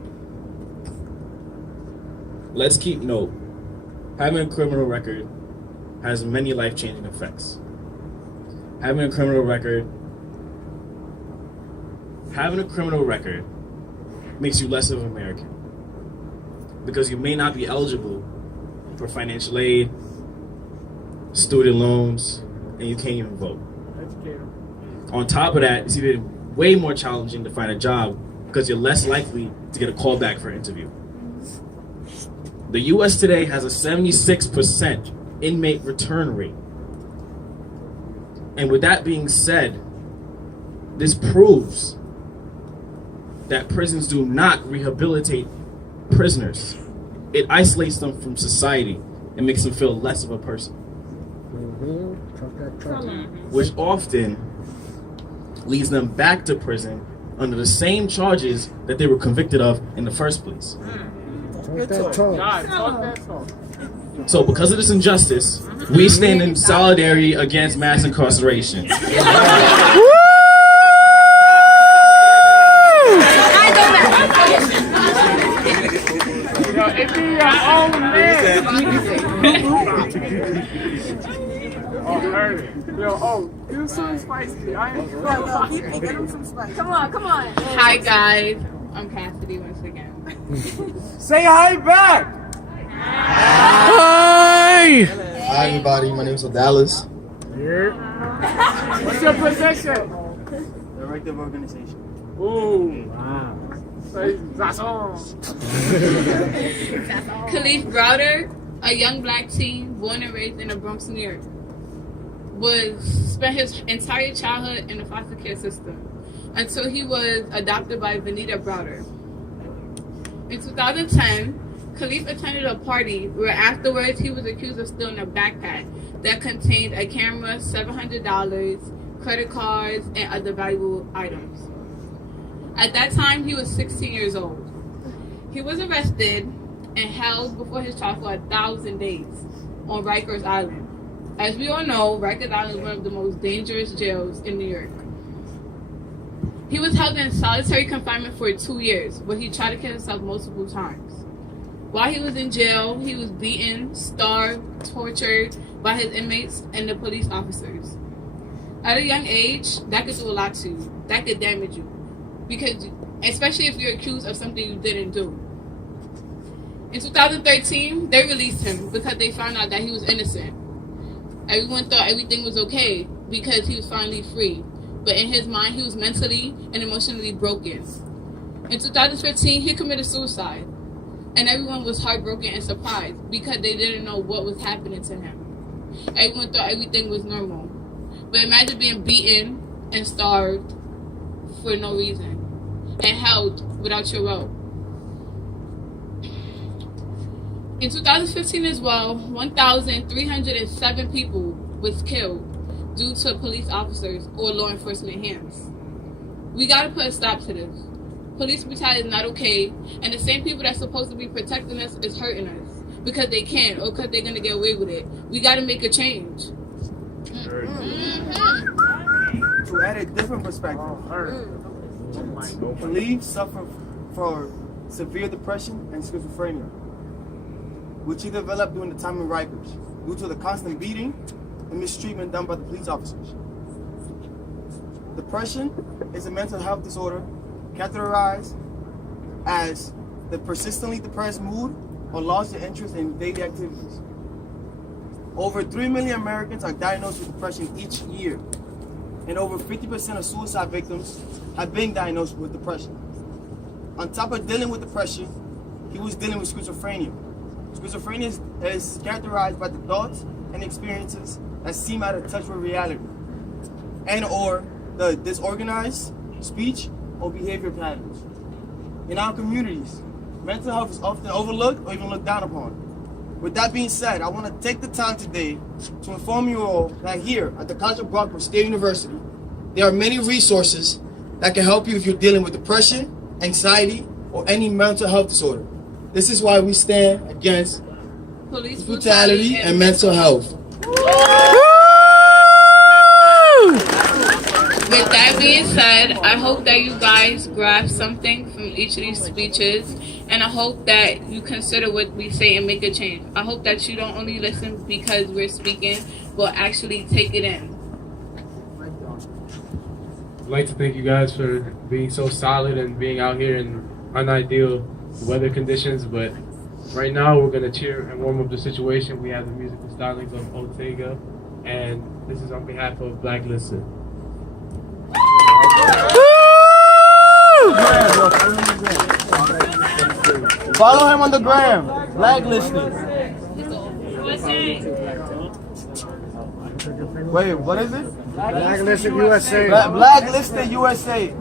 Let's keep note. Having a criminal record has many life-changing effects. Having a criminal record makes you less of an American because you may not be eligible for financial aid, student loans, and you can't even vote. On top of that, it's even way more challenging to find a job because you're less likely to get a call back for an interview. The U.S. today has a 76% inmate return rate. And with that being said, this proves that prisons do not rehabilitate prisoners. It isolates them from society and makes them feel less of a person. Which often leads them back to prison under the same charges that they were convicted of in the first place. So because of this injustice, we stand in solidarity against mass incarceration. It be your own man. Oh, heard it. Yo, give him some spicy. I ain't get him some spicy. Come on. Hi guys, I'm Cassidy once again. Say hi back. Hi! Hi everybody, my name is Dallas. What's your position? Director of organization. Ooh. Wow. That's all. Khalif Browder, a young black teen born and raised in the Bronx, New York, spent his entire childhood in the foster care system until he was adopted by Vanita Browder. In 2010, Khalif attended a party where afterwards he was accused of stealing a backpack that contained a camera, $700, credit cards, and other valuable items. At that time, he was 16 years old. He was arrested and held before his trial for 1,000 days on Rikers Island. As we all know, Rikers Island is one of the most dangerous jails in New York. He was held in solitary confinement for 2 years, where he tried to kill himself multiple times. While he was in jail, he was beaten, starved, tortured by his inmates and the police officers. At a young age, that could do a lot to you. That could damage you. Because, especially if you're accused of something you didn't do. In 2013, they released him because they found out that he was innocent. Everyone thought everything was okay because he was finally free. But in his mind, he was mentally and emotionally broken. In 2015, he committed suicide. And everyone was heartbroken and surprised because they didn't know what was happening to him. Everyone thought everything was normal. But imagine being beaten and starved for no reason and held without your will. In 2015 as well, 1,307 people was killed due to police officers or law enforcement hands. We gotta put a stop to this. Police brutality is not okay, and the same people that's supposed to be protecting us is hurting us because they can or because they're gonna get away with it. We gotta make a change. To add a different perspective, Khalif suffered from severe depression and schizophrenia, which he developed during the time in Rikers due to the constant beating and mistreatment done by the police officers. Depression is a mental health disorder characterized as the persistently depressed mood or loss of interest in daily activities. Over 3 million Americans are diagnosed with depression each year, and over 50% of suicide victims have been diagnosed with depression. On top of dealing with depression, he was dealing with schizophrenia. Schizophrenia is characterized by the thoughts and experiences that seem out of touch with reality, and or the disorganized speech or behavior patterns. In our communities, mental health is often overlooked or even looked down upon. With that being said, I want to take the time today to inform you all that here at the College of Brockport State University, there are many resources that can help you if you're dealing with depression, anxiety, or any mental health disorder. This is why we stand against Police brutality and mental health. With that being said, I hope that you guys grab something from each of these speeches, and I hope that you consider what we say and make a change. I hope that you don't only listen because we're speaking, but actually take it in. I'd like to thank you guys for being so solid and being out here in unideal weather conditions, but right now we're going to cheer and warm up the situation. We have the musical stylings of Ortega, and this is on behalf of Blacklisted. Follow him on the gram. Blacklisted. Wait, what is it? Blacklisted USA. Blacklisted USA.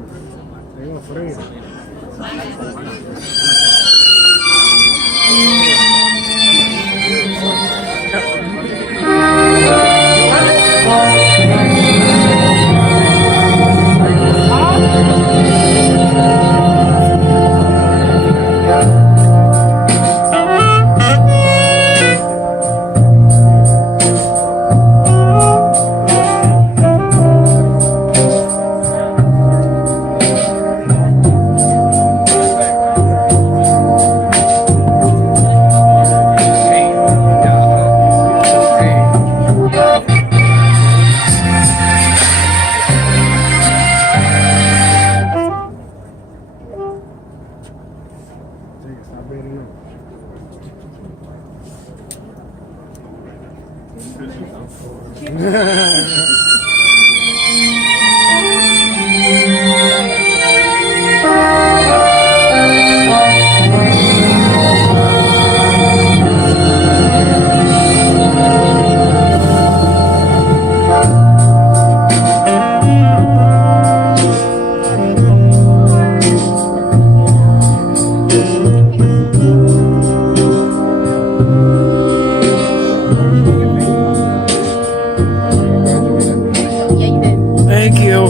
Thank you.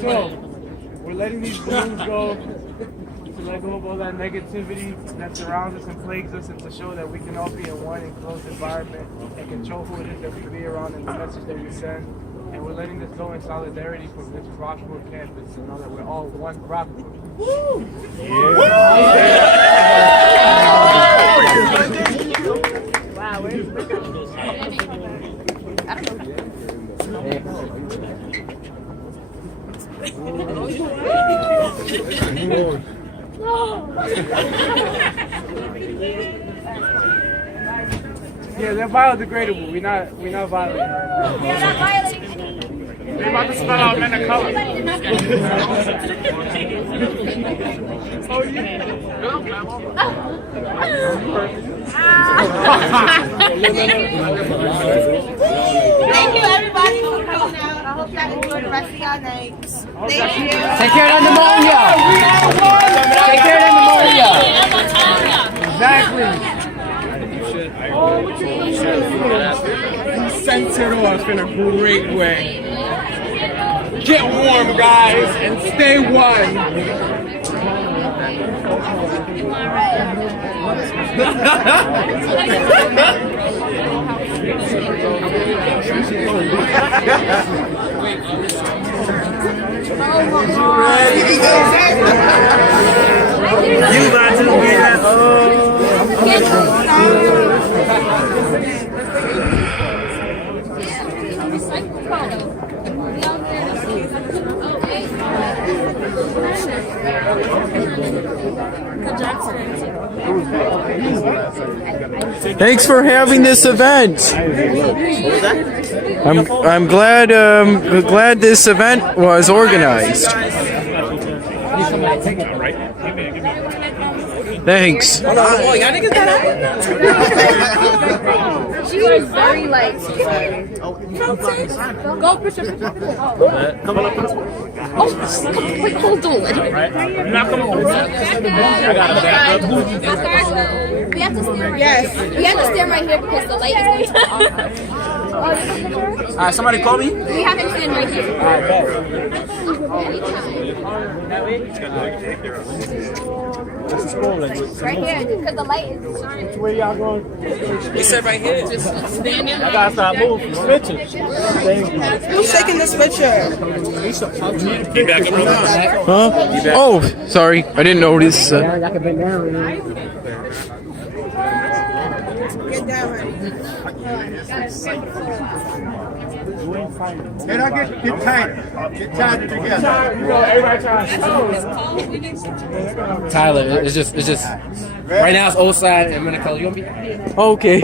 So, we're letting these balloons go to let go of all that negativity that surrounds us and plagues us, and to show that we can all be in one enclosed environment and control who it is that we be around and the message that we send. And we're letting this go in solidarity from this Rockwood campus to know that we're all one Rockwood. Woo! Wow, yeah, they're biodegradable. We're not violating. They're not violating. They're about to spell out men of color. Oh yeah. Thank you, everybody, for coming out. I hope y'all enjoy the rest of y'all nights. Thank you. Take care of that pneumonia. Take care of that pneumonia. Exactly. You sent it off in a great way. Get warm, guys, and stay one. You got to be that. Thanks for having this event. I'm glad this event was organized. Thanks. She was very like. Go, Bishop. Come on. Oh, wait, hold on. We have to stand. Yes, we have to stand right here because the light is going to turn off. Alright, somebody call me. We have him stand right here. Right here, because the light is shining. Where y'all going? He said right here. Just stand in. I gotta stop moving for pictures. Thank you. Who's taking this picture? Get back up, brother. Huh? Oh, sorry. I didn't notice. Get down, honey. Can I get tight? Get tight together. Everybody Tyler, it's just right now it's old side and Minnecolor. You gonna be Okay.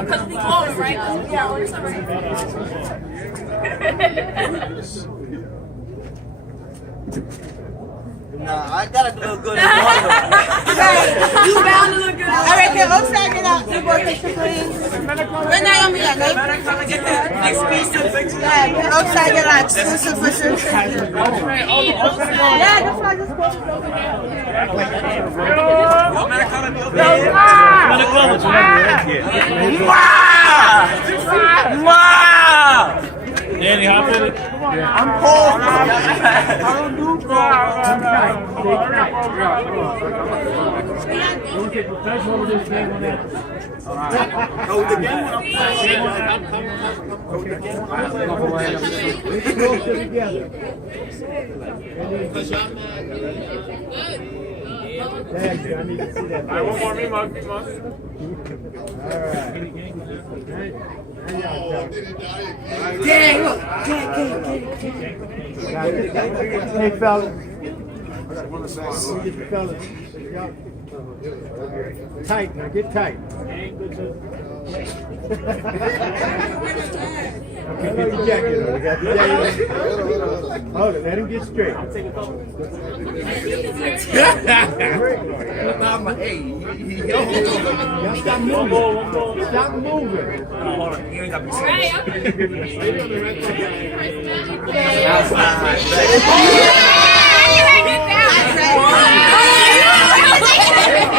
Because we close, right? Yeah, we're Nah, I gotta look good. You bound to look good. All right, then, outside, get out. Two more picture, please. We're not gonna be that night. Yeah, outside, get out. Exclusive for sure. Yeah, that's why I just posted over there. Danny, hop in it. I'm cold. I don't do professional with this game on that. Oh, the game when I need to see that. All right, one more, me, Mark. Dang, look. Hey, fellas. Get the fellas. Tight now, get tight. Okay, get the jacket on. You got the jacket on. Hold it, let him get straight. Stop moving. Stop moving. You ain't got to be Outside.